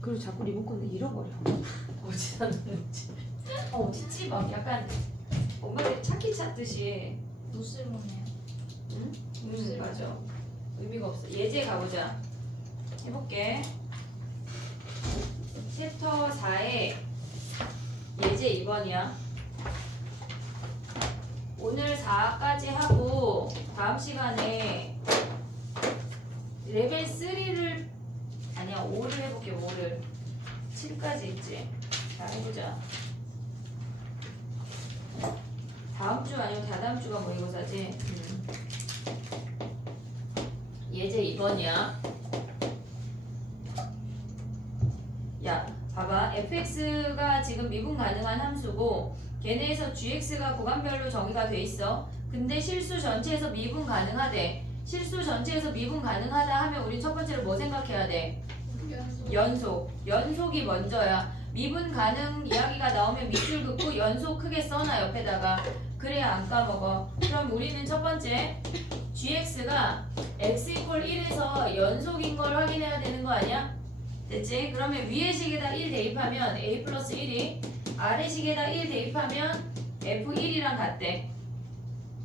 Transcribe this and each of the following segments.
그리고 자꾸 리모컨을 잃어버려. 어디다 놓는지. 어딨지? 막 약간 뭔가를 찾기 찾듯이. 무슬모네요. 응? 맞아. 의미가 없어. 예제 가보자. 해볼게. 챕터 4의 예제 2번이야. 오늘 4까지 하고 다음 시간에 레벨 3를 아니야 5를 해볼게. 5를 7까지 있지. 자 해보자. 다음 주 아니면 다다음 주가 모의고사지. 예제 2번이야. 야 봐봐. fx가 지금 미분 가능한 함수고 걔네에서 gx가 구간별로 정의가 돼 있어. 근데 실수 전체에서 미분 가능하대. 실수 전체에서 미분 가능하다 하면 우리 첫 번째로 뭐 생각해야 돼? 연속. 연속이 먼저야. 미분 가능 이야기가 나오면 밑줄 긋고 연속 크게 써놔 옆에다가. 그래야 안 까먹어. 그럼 우리는 첫 번째 gx가 x 이퀄 1에서 연속인 걸 확인해야 되는 거 아니야? 됐지? 그러면 위의 식에다 1 대입하면 a 플러스 1이 아래 식에다 1 대입하면 f1이랑 같대.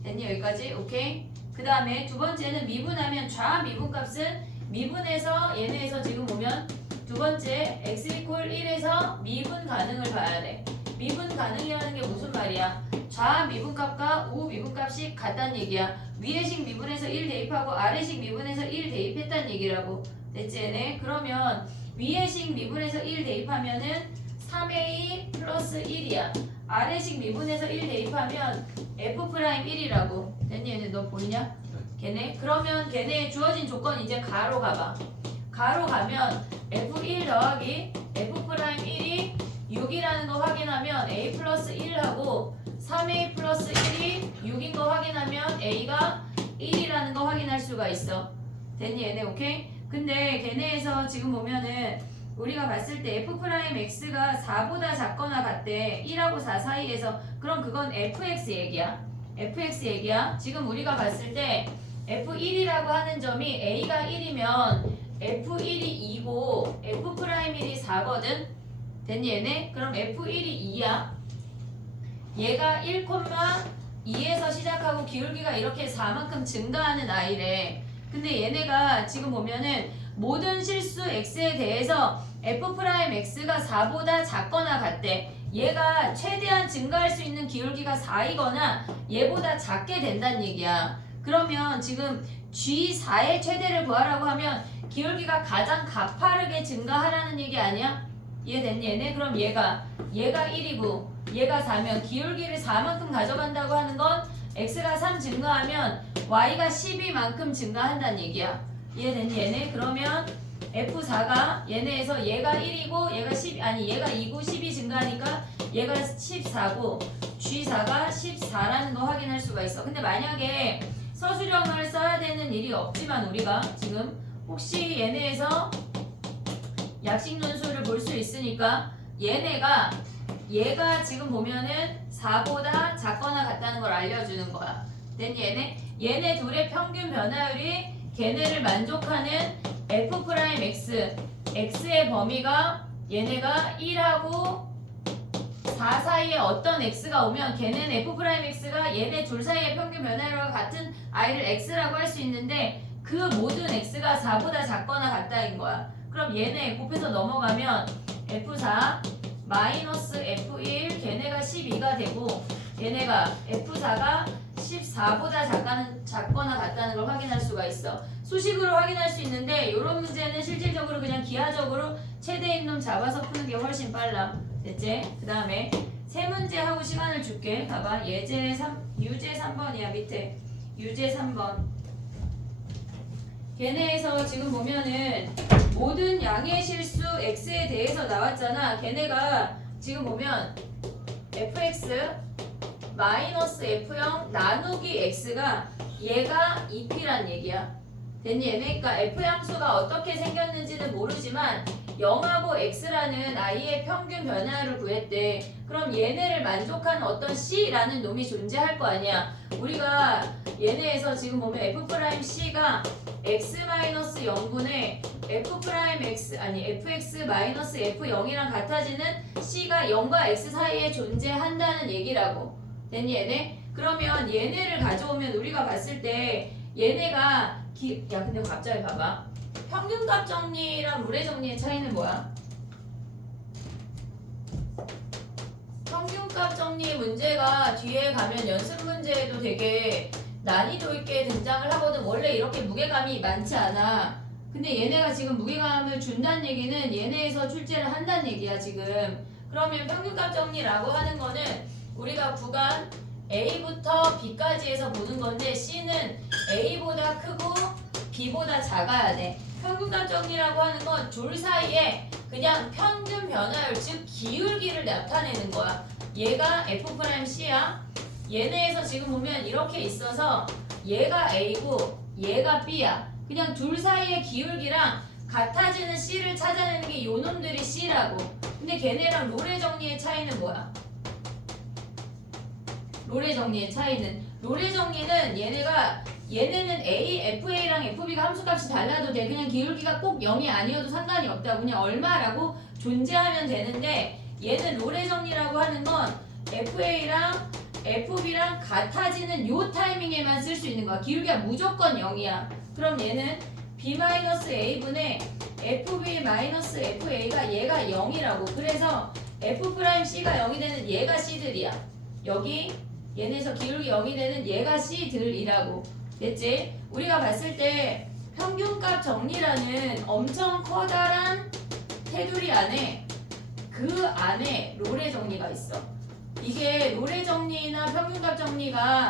됐니? 여기까지? 오케이? 그 다음에 두 번째는 미분하면 좌미분값은 미분해서 얘네에서 지금 보면 두 번째 x 이퀄 1에서 미분 가능을 봐야 돼. 미분 가능이라는 게 무슨 말이야? 좌미분값과 우미분값이 같다는 얘기야. 위의식 미분해서 1 대입하고 아래식 미분해서 1 대입했다는 얘기라고. 됐지 얘네? 그러면 위의식 미분해서 1 대입하면은 3a 플러스 1이야. 아래식 미분해서 1 대입하면 f'1이라고. 됐니? 얘네 너 보이냐? 걔네? 그러면 걔네 주어진 조건 이제 가로 가봐. 가로 가면 f1 더하기 f'1이 6이라는 거 확인하면 a 플러스 1하고 3a 플러스 1이 6인 거 확인하면 a가 1이라는 거 확인할 수가 있어. 됐니 얘네? 오케이? 근데 걔네에서 지금 보면은 우리가 봤을 때 f'x가 4보다 작거나 같대. 1하고 4 사이에서. 그럼 그건 fx 얘기야. fx 얘기야. 지금 우리가 봤을 때 f1이라고 하는 점이 a가 1이면 f1이 2고 f'1이 4거든. 됐니 얘네? 그럼 f1이 2야. 얘가 1,2에서 시작하고 기울기가 이렇게 4만큼 증가하는 아이래. 근데 얘네가 지금 보면은 모든 실수 x에 대해서 f'x가 4보다 작거나 같대. 얘가 최대한 증가할 수 있는 기울기가 4이거나 얘보다 작게 된다는 얘기야. 그러면 지금 G4의 최대를 구하라고 하면 기울기가 가장 가파르게 증가하라는 얘기 아니야? 이해됐니 얘네? 그럼 얘가 1이고 얘가 4면 기울기를 4만큼 가져간다고 하는 건 x가 3 증가하면 y가 12만큼 증가한다는 얘기야. 이해됐니 얘네? 그러면 f4가 얘네에서 얘가 1이고 얘가 10 아니 얘가 2고 12 증가하니까 얘가 14고 g4가 14라는 거 확인할 수가 있어. 근데 만약에 서술형을 써야 되는 일이 없지만 우리가 지금 혹시 얘네에서 약식 논술을 볼 수 있으니까 얘가 지금 보면은 4보다 작거나 같다는 걸 알려주는 거야. 됐니 얘네 둘의 평균 변화율이 걔네를 만족하는 f'x x의 범위가 얘네가 1하고 4 사이에 어떤 x가 오면 걔네는 f'x가 얘네 둘 사이의 평균 변화율과 같은 i를 x라고 할 수 있는데 그 모든 x가 4보다 작거나 같다인 거야. 그럼 얘네 곱해서 넘어가면 f4 마이너스 f1 걔네가 12가 되고 얘네가 f4가 14보다 작거나 같다는 걸 확인할 수가 있어. 수식으로 확인할 수 있는데 이런 문제는 실질적으로 그냥 기하적으로 최대인 놈 잡아서 푸는 게 훨씬 빨라. 됐지? 그 다음에 세 문제 하고 시간을 줄게. 봐봐. 유제 3번이야. 밑에 유제 3번. 걔네에서 지금 보면은 모든 양의 실수 x에 대해서 나왔잖아. 걔네가 지금 보면 fx 마이너스 f0 나누기 x가 얘가 2p란 얘기야. 됐니 얘네? 그러니까 f 함수가 어떻게 생겼는지는 모르지만 0하고 x라는 i의 평균 변화를 구했대. 그럼 얘네를 만족하는 어떤 c라는 놈이 존재할 거 아니야. 우리가 얘네에서 지금 보면 f'c가 x-0분의 f'x 아니 fx-f0이랑 같아지는 c가 0과 x 사이에 존재한다는 얘기라고. 됐니 얘네? 그러면 얘네를 가져오면 우리가 봤을 때 얘네가 야 근데 갑자기 봐봐. 평균값 정리랑 룰의 정리의 차이는 뭐야? 평균값 정리 문제가 뒤에 가면 연습 문제에도 되게 난이도 있게 등장을 하거든. 원래 이렇게 무게감이 많지 않아. 근데 얘네가 지금 무게감을 준다는 얘기는 얘네에서 출제를 한다는 얘기야 지금. 그러면 평균값 정리라고 하는 거는 우리가 구간 A부터 B까지 해서 보는 건데 C는 A보다 크고 B보다 작아야 돼. 평균값 정리라고 하는 건 둘 사이에 그냥 평균 변화율 즉 기울기를 나타내는 거야. 얘가 F'C야. 얘네에서 지금 보면 이렇게 있어서 얘가 A고 얘가 B야. 그냥 둘 사이의 기울기랑 같아지는 C를 찾아내는 게 요놈들이 C라고. 근데 걔네랑 롤의 정리의 차이는 뭐야? 롤의 정리의 차이는 롤의 정리는 얘네는 A, FA랑 FB가 함수값이 달라도 돼. 그냥 기울기가 꼭 0이 아니어도 상관이 없다. 그냥 얼마라고 존재하면 되는데 얘는 롤의 정리라고 하는 건 FA랑 FB랑 같아지는 요 타이밍에만 쓸 수 있는 거야. 기울기가 무조건 0이야. 그럼 얘는 B-A분의 FB-FA가 얘가 0이라고. 그래서 F'C가 0이 되는 얘가 C들이야. 여기 얘네에서 기울기 0이 되는 얘가 C들이라고. 됐지? 우리가 봤을 때 평균값 정리라는 엄청 커다란 테두리 안에 그 안에 롤의 정리가 있어. 이게 롤의 정리나 평균값 정리가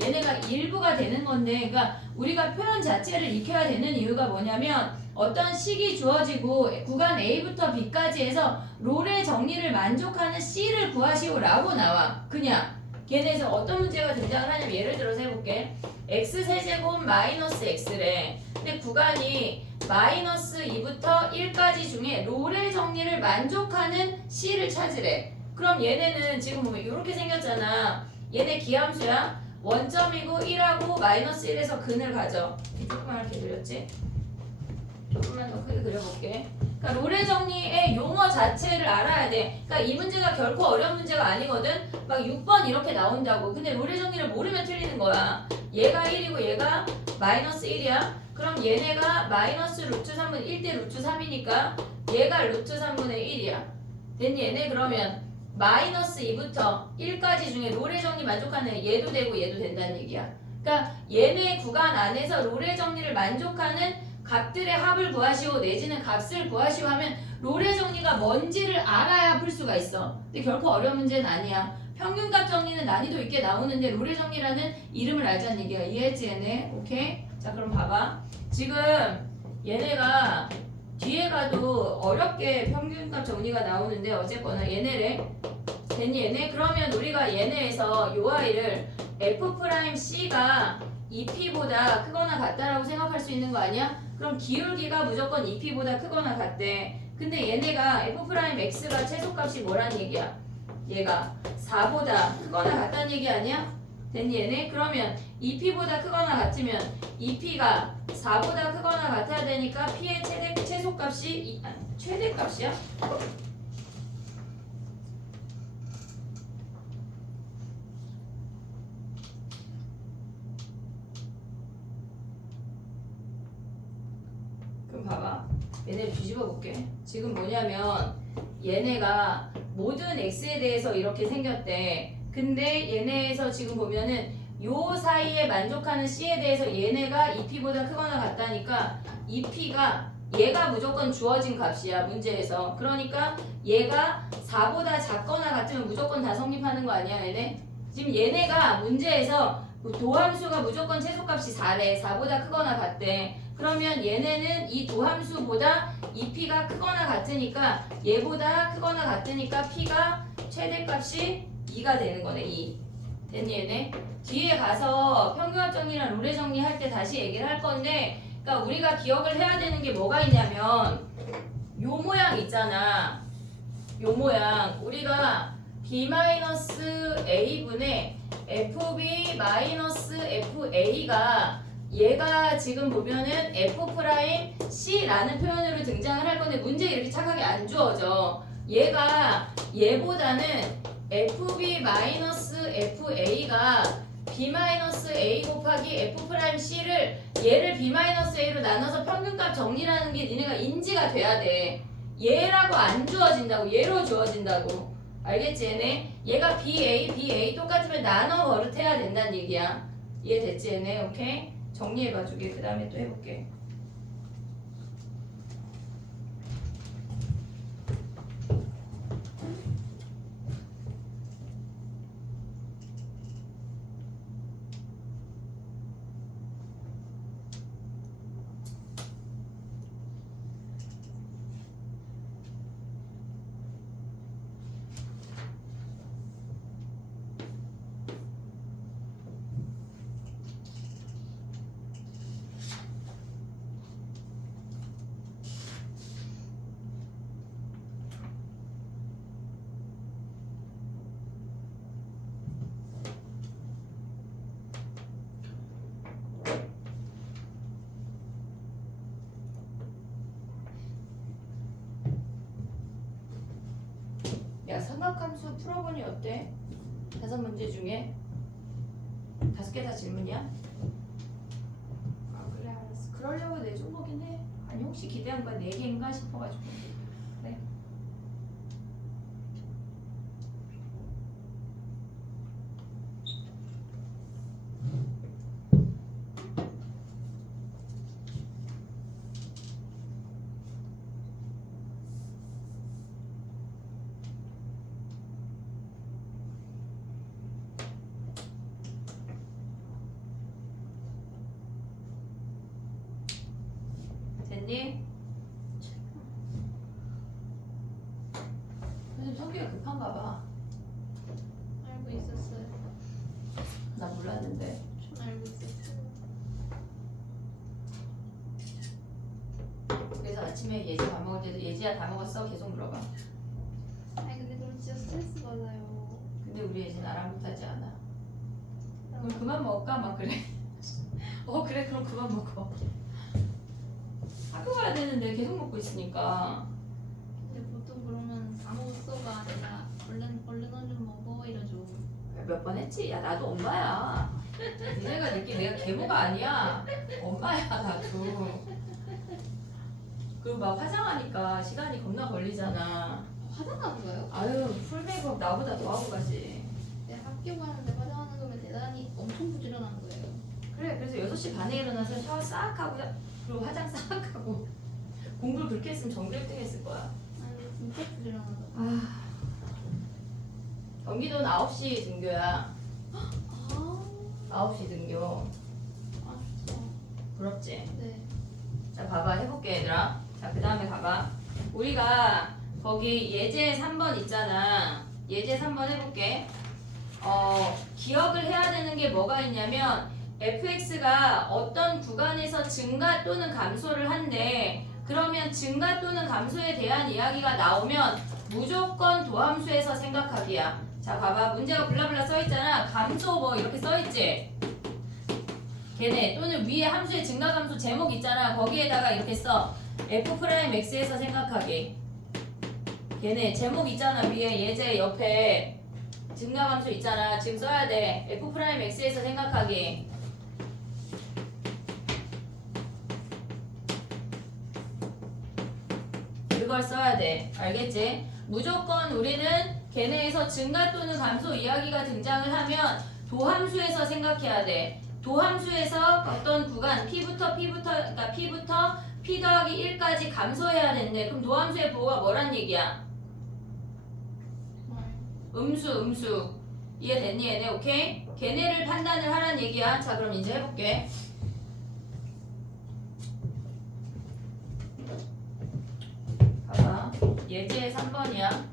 얘네가 일부가 되는 건데, 그러니까 우리가 표현 자체를 익혀야 되는 이유가 뭐냐면 어떤 식이 주어지고 구간 A부터 B까지 해서 롤의 정리를 만족하는 C를 구하시오라고 나와. 그냥 걔네에서 어떤 문제가 등장을 하냐면 예를 들어서 해볼게. x세제곱 마이너스 x래. 근데 구간이 마이너스 2부터 1까지 중에 롤의 정리를 만족하는 C를 찾으래. 그럼 얘네는 지금 보면 이렇게 생겼잖아. 얘네 기함수야. 원점이고 1하고 마이너스 1에서 근을 가져. 조금만 이렇게 그렸지? 조금만 더 크게 그려볼게. 그러니까 롤의 정리의 용어 자체를 알아야 돼. 그러니까 이 문제가 결코 어려운 문제가 아니거든. 막 6번 이렇게 나온다고. 근데 롤의 정리를 모르면 틀리는 거야. 얘가 1이고 얘가 마이너스 1이야. 그럼 얘네가 마이너스 루트 3은 1대 루트 3이니까 얘가 루트 3분의 1이야. 됐니 얘네? 그러면 마이너스 2부터 1까지 중에 롤의 정리 만족하는 얘도 되고 얘도 된다는 얘기야. 그러니까 얘네 구간 안에서 롤의 정리를 만족하는 값들의 합을 구하시오 내지는 값을 구하시오 하면 롤의 정리가 뭔지를 알아야 풀 수가 있어. 근데 결코 어려운 문제는 아니야. 평균값 정리는 난이도 있게 나오는데 롤의 정리라는 이름을 알자는 얘기야. 이해했지 얘네? 오케이? 자 그럼 봐봐. 지금 얘네가 뒤에 가도 어렵게 평균값 정리가 나오는데 어쨌거나 얘네래. 됐니 얘네? 그러면 우리가 얘네에서 요 아이를 F'C가 2P보다 크거나 같다라고 생각할 수 있는 거 아니야? 그럼 기울기가 무조건 2P보다 크거나 같대. 근데 얘네가 F'X가 최소값이 뭐란 얘기야? 얘가 4보다 크거나 같다는 얘기 아니야? 됐니 얘네? 그러면 2P보다 크거나 같으면 2P가 4보다 크거나 같아야 되니까 P의 최소값이 최대값이야? 그럼 봐봐. 얘네를 뒤집어 볼게. 지금 뭐냐면 얘네가 모든 x에 대해서 이렇게 생겼대. 근데 얘네에서 지금 보면은 요 사이에 만족하는 c에 대해서 얘네가 2p보다 크거나 같다니까 2p가 얘가 무조건 주어진 값이야 문제에서. 그러니까 얘가 4보다 작거나 같으면 무조건 다 성립하는 거 아니야 얘네? 지금 얘네가 문제에서 도함수가 무조건 최소값이 4래. 4보다 크거나 같대. 그러면 얘네는 이 도함수보다 2p가 크거나 같으니까 얘보다 크거나 같으니까 p가 최대값이 2가 되는 거네. 2. 됐니 얘네? 뒤에 가서 평균합 정리랑 롤의 정리 할 때 다시 얘기를 할 건데 그러니까 우리가 기억을 해야 되는 게 뭐가 있냐면 요 모양 있잖아. 요 모양 우리가 b-a분의 fb-fa가 얘가 지금 보면은 f'C라는 표현으로 등장을 할 건데 문제에 이렇게 착하게 안 주어져. 얘보다는 fb-fa가 b-a 곱하기 f'C를 얘를 b-a로 나눠서 평균값 정리라는 게 니네가 인지가 돼야 돼. 얘라고 안 주어진다고. 얘로 주어진다고. 알겠지 얘네? 얘가 BA 똑같으면 나눠 버릇해야 된다는 얘기야. 이해됐지 얘네? 오케이? 정리해봐주게. 그 다음에 또 해볼게. 야, 삼각함수 풀어보니 어때? 5문제 중에 5개 다 질문이야? 아 그래 알았어. 그러려고 내준 거긴 해. 아니 혹시 기대한 거야 4개인가 싶어가지고. 그래. 됐니? 요즘 성격이 급한가 봐. 알고 있었어요. 나 몰랐는데. 전 알고 있었어요. 그래서 아침에 예지 밥 먹을 때도 예지야 다 먹었어? 계속 물어봐. 아니 근데 그럼 진짜 스트레스 받아요. 근데 우리 예지는 아랑곳하지 않아. 그럼 그만 먹을까? 막 그래. 그래 그럼 그만 먹어. 학교 가야 되는데 계속 먹고 있으니까. 근데 보통 그러면 다 먹었어가 내가 얼른 좀 먹어 이러죠. 몇 번 했지? 야 나도 엄마야. 니네가 느끼 내가 계모가 아니야. 엄마야 나도. 그리고 막 화장하니까 시간이 겁나 걸리잖아. 화장하는 거예요? 아유 풀 메이크업 나보다 더 하고 가지. 내가 학교 가는데 화장하는 거면 대단히 엄청 부지런한 거예요. 그래 그래서 6시 반에 일어나서 샤워 싹 하고 그리고 화장 싹 하고 공부를 그렇게 했으면 전교 1등 했을 거야. 아니 근데 진짜 부지런하다. 경기도는 9시 등교야. 아, 9시 등교. 아 좋다. 부럽지? 네. 자 봐봐 해볼게 얘들아. 자 그 다음에 봐봐. 우리가 거기 예제 3번 있잖아. 예제 3번 해볼게. 기억을 해야 되는 게 뭐가 있냐면 fx가 어떤 구간에서 증가 또는 감소를 한대. 그러면 증가 또는 감소에 대한 이야기가 나오면 무조건 도함수에서 생각하기야. 자 봐봐 문제가 블라블라 써있잖아. 감소 뭐 이렇게 써있지. 걔네 또는 위에 함수의 증가 감소 제목 있잖아. 거기에다가 이렇게 써. f'x에서 생각하기. 걔네 제목 있잖아. 위에 예제 옆에 증가 감소 있잖아. 지금 써야 돼. f'x에서 생각하기. 그걸 써야 돼. 알겠지? 무조건 우리는 걔네에서 증가 또는 감소 이야기가 등장을 하면 도함수에서 생각해야 돼. 도함수에서 어떤 구간 P부터 그러니까 P부터 P 더하기 1까지 감소해야 되는데 그럼 도함수의 보호가 뭐란 얘기야? 음수. 이해됐니 얘네? 오케이? 걔네를 판단을 하란 얘기야. 자 그럼 이제 해볼게. 봐봐. 예제 3번이야.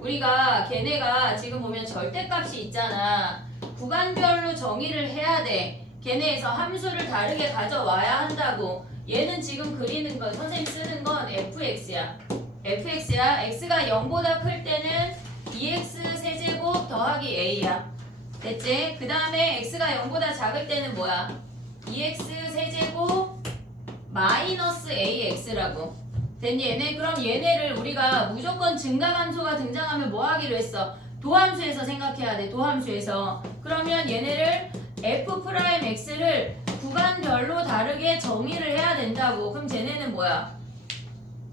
우리가 걔네가 지금 보면 절대값이 있잖아. 구간별로 정의를 해야 돼. 걔네에서 함수를 다르게 가져와야 한다고. 얘는 지금 그리는 건 선생님 쓰는 건 fx야. fx야. x가 0보다 클 때는 2x 세제곱 더하기 a야. 됐지? 그 다음에 x가 0보다 작을 때는 뭐야? 2x 세제곱 마이너스 ax라고. 됐니 얘네? 그럼 얘네를 우리가 무조건 증가함수가 등장하면 뭐 하기로 했어? 도함수에서 생각해야 돼. 도함수에서. 그러면 얘네를 f'x를 구간별로 다르게 정의를 해야 된다고. 그럼 쟤네는 뭐야?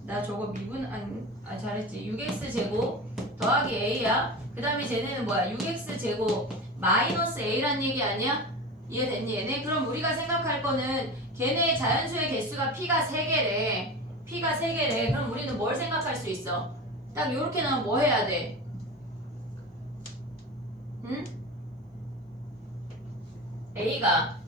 나 저거 미분 아니 잘했지. 6x 제곱 더하기 a야. 그 다음에 쟤네는 뭐야? 6x 제곱 마이너스 a란 얘기 아니야? 이해됐니 얘네? 그럼 우리가 생각할 거는 걔네 자연수의 개수가 p가 3개래. p가 3개래. 그럼 우리는 뭘 생각할 수 있어? 딱 요렇게 나오면 뭐 해야 돼? 응? a가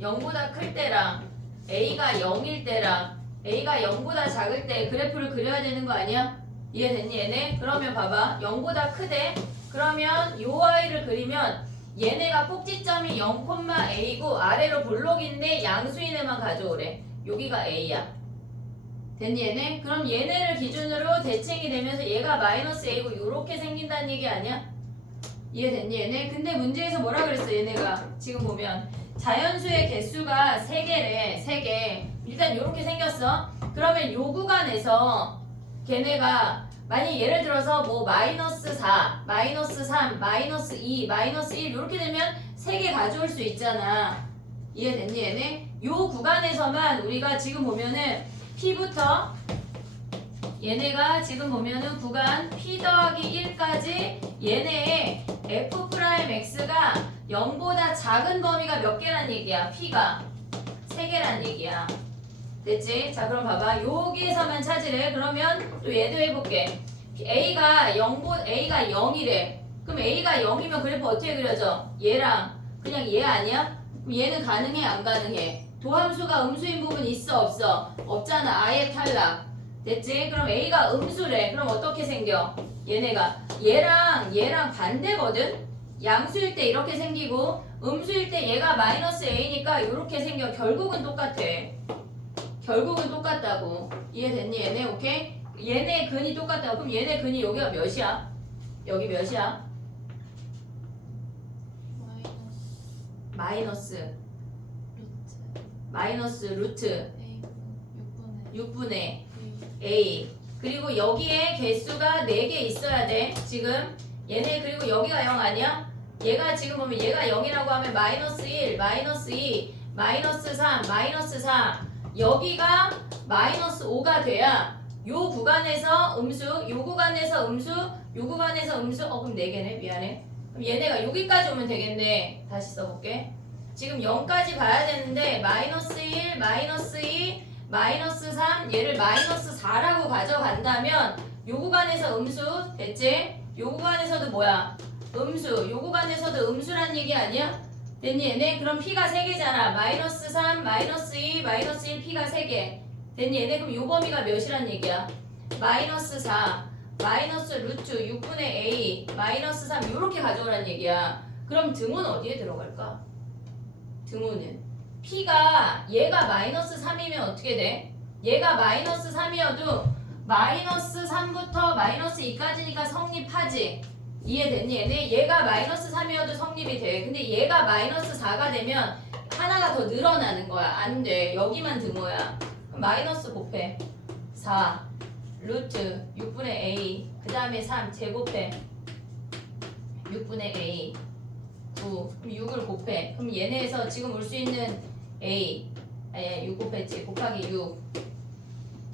0보다 클 때랑 a가 0일 때랑 a가 0보다 작을 때 그래프를 그려야 되는 거 아니야? 이해됐니 얘네? 그러면 봐봐 0보다 크대. 그러면 요 아이를 그리면 얘네가 꼭지점이 0,a고 아래로 볼록인데 양수인에만 가져오래. 여기가 a야. 됐니 얘네? 그럼 얘네를 기준으로 대칭이 되면서 얘가 마이너스 a고 요렇게 생긴다는 얘기 아니야? 이해됐니 얘네? 근데 문제에서 뭐라 그랬어 얘네가? 지금 보면 자연수의 개수가 3개래. 3개. 일단 요렇게 생겼어. 그러면 요 구간에서 걔네가 만약 예를 들어서 뭐 마이너스 4, 마이너스 3, 마이너스 2, 마이너스 1 이렇게 되면 3개 가져올 수 있잖아. 이해됐니 얘네? 요 구간에서만 우리가 지금 보면은 P부터 얘네가 지금 보면은 구간 P 더하기 1까지 얘네의 F'X가 0보다 작은 범위가 몇 개란 얘기야? P가 3개란 얘기야. 됐지? 자 그럼 봐봐 여기에서만 찾으래. 그러면 또 얘도 해볼게. A가 0이래. 그럼 A가 0이면 그래프 어떻게 그려져? 얘랑 그냥 얘 아니야? 그럼 얘는 가능해 안 가능해? 도함수가 음수인 부분 있어 없어? 없잖아. 아예 탈락. 됐지? 그럼 A가 음수래. 그럼 어떻게 생겨? 얘네가 얘랑 반대거든? 양수일 때 이렇게 생기고 음수일 때 얘가 마이너스 A니까 이렇게 생겨. 결국은 똑같아. 결국은 똑같다고. 이해됐니 얘네? 오케이? 얘네 근이 똑같다고. 그럼 얘네 근이 여기가 몇이야? 여기 몇이야? 마이너스 마이너스 루트 6분의 A. 그리고 여기에 개수가 4개 있어야 돼. 지금 얘네 그리고 여기가 0 아니야? 얘가 지금 보면 얘가 0이라고 하면 마이너스 1, 마이너스 2, 마이너스 3, 마이너스 4 여기가 마이너스 5가 돼야 요 구간에서 음수, 요 구간에서 음수, 요 구간에서 음수. 그럼 4개네. 미안해. 그럼 얘네가 여기까지 오면 되겠네. 다시 써볼게. 지금 0까지 가야 되는데 마이너스 1, 마이너스 2, 마이너스 3 얘를 마이너스 4라고 가져간다면 요 구간에서 음수 됐지? 요 구간에서도 뭐야? 음수. 요 구간에서도 음수란 얘기 아니야? 됐니 얘네? 그럼 P가 3개잖아. 마이너스 3, 마이너스 2, 마이너스 1 P가 3개. 됐니 얘네? 그럼 요 범위가 몇이란 얘기야? 마이너스 4, 마이너스 루트 6분의 A, 마이너스 3 요렇게 가져오란 얘기야. 그럼 등호는 어디에 들어갈까? 등호는 P가 얘가 마이너스 3이면 어떻게 돼? 얘가 마이너스 3이어도 마이너스 3부터 마이너스 2까지니까 성립하지. 이해됐니 얘네? 얘가 마이너스 3이어도 성립이 돼. 근데 얘가 마이너스 4가 되면 하나가 더 늘어나는 거야. 안 돼. 여기만 등호야. 그럼 마이너스 곱해 4 루트 6분의 A 그 다음에 3 제곱해 6분의 A 9 그럼 6을 곱해. 그럼 얘네에서 지금 올 수 있는 A 아니 6 곱했지. 곱하기 6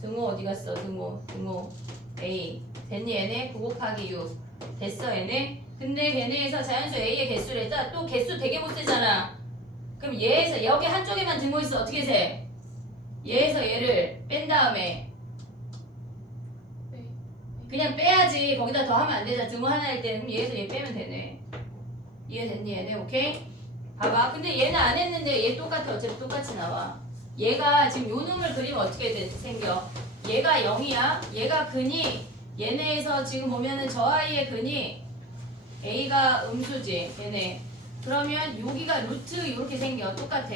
등호 어디 갔어? 등호 A 됐니 얘네? 9 곱하기 6 됐어 얘네? 근데 걔네에서 자연수 A의 개수를 했다. 또 개수 되게 못 세잖아. 그럼 얘에서 여기 한쪽에만 등호 있어. 어떻게 세? 얘에서 얘를 뺀 다음에 그냥 빼야지. 거기다 더 하면 안 되잖아. 등호 하나일 때는. 그럼 얘에서 얘 빼면 되네. 이해됐니 얘네? 오케이? 봐봐. 근데 얘는 안 했는데 얘 똑같아. 어차피 똑같이 나와. 얘가 지금 요 놈을 그리면 어떻게 생겨? 얘가 0이야. 얘가 근이 얘네에서 지금 보면은 저 아이의 근이 A가 음수지. 얘네 그러면 여기가 루트 이렇게 생겨. 똑같아.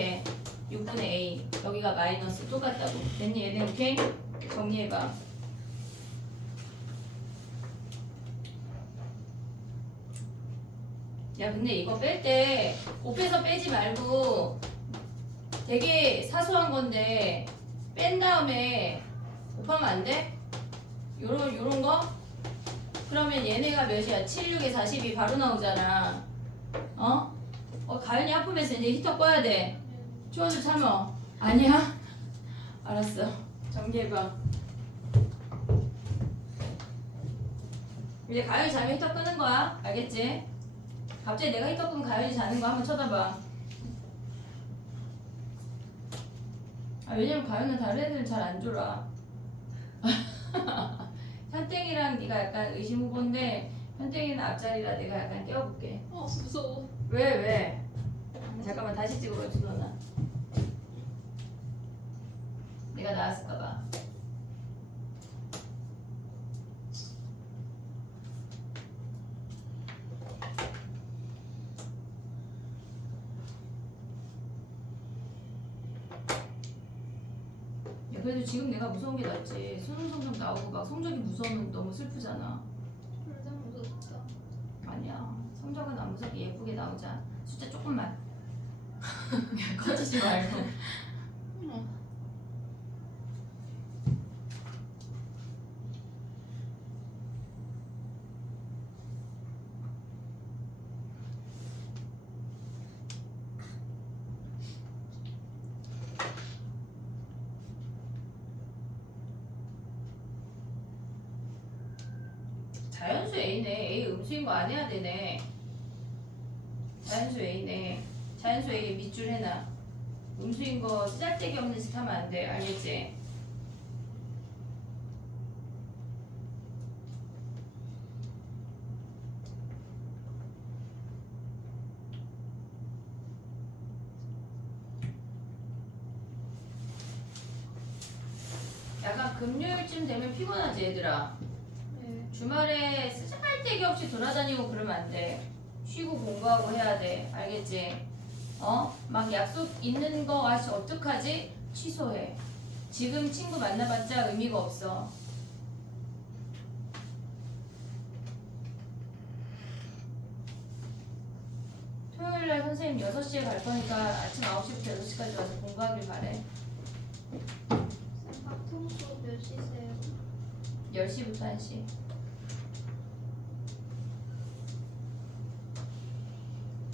6분의 a. 여기가 마이너스 똑같다고. 됐니? 얘네 오케이? 정리해봐. 야 근데 이거 뺄 때 곱해서 빼지 말고 되게 사소한 건데 뺀 다음에 곱하면 안 돼? 요런 거? 그러면 얘네가 몇이야? 7, 6에 42 바로 나오잖아. 가연이 아프면서 이제 히터 꺼야 돼. 추워서 참어. 아니야? 알았어. 정리해봐. 이제 가연이 자면 히터 끄는 거야. 알겠지? 갑자기 내가 히터 끄면 가연이 자는 거 한번 쳐다봐. 왜냐면 가연은 다른 애들은 잘 안 졸아. 현땡이랑 네가 약간 의심 후보인데 현땡이는 앞자리라 내가 약간 깨워볼게. 무서워. 왜? 잠깐만 다시 찍어봐 주선아. 내가 나왔을까봐. 야 그래도 지금 내가 무서운 게 낫지. 수능 성적 나오고 막 성적이 무서우면 너무 슬프잖아. 완전 무섭다. 아니야. 성적은 안 무섭게 예쁘게 나오자. 숫자 조금만. 커지지 말고. 자연수 A네. A 음수인 거 안 해야 되네. 자연수 A네. 자연수 A 밑줄 해놔. 음수인 거 쓰잘데기 없는 짓 하면 안 돼. 알겠지? 약간 금요일쯤 되면 피곤하지 얘들아. 네. 주말에 쓰잘데기 없이 돌아다니고 그러면 안 돼. 쉬고 공부하고 해야 돼. 알겠지? 막 약속 있는 거 아시 어떡하지? 취소해. 지금 친구 만나봤자 의미가 없어. 토요일날 선생님 6시에 갈 거니까 아침 9시부터 6시까지 와서 공부하길 바래. 쌤 학통 수업 몇 시세요? 10시부터 1시.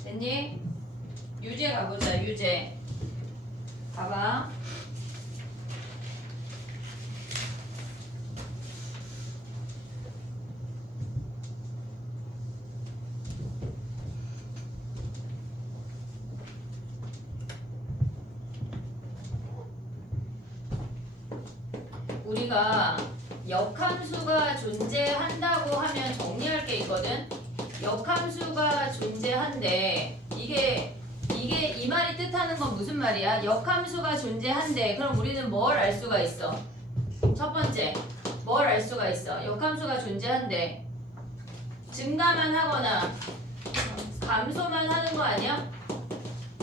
됐니? 유제 가보자. 유제 봐봐. 우리가 역함수가 존재한다고 하면 정리할 게 있거든. 역함수가 존재한데 이게 이 말이 뜻하는 건 무슨 말이야? 역함수가 존재한데 그럼 우리는 뭘 알 수가 있어? 첫 번째 뭘 알 수가 있어? 역함수가 존재한데 증가만 하거나 감소만 하는 거 아니야?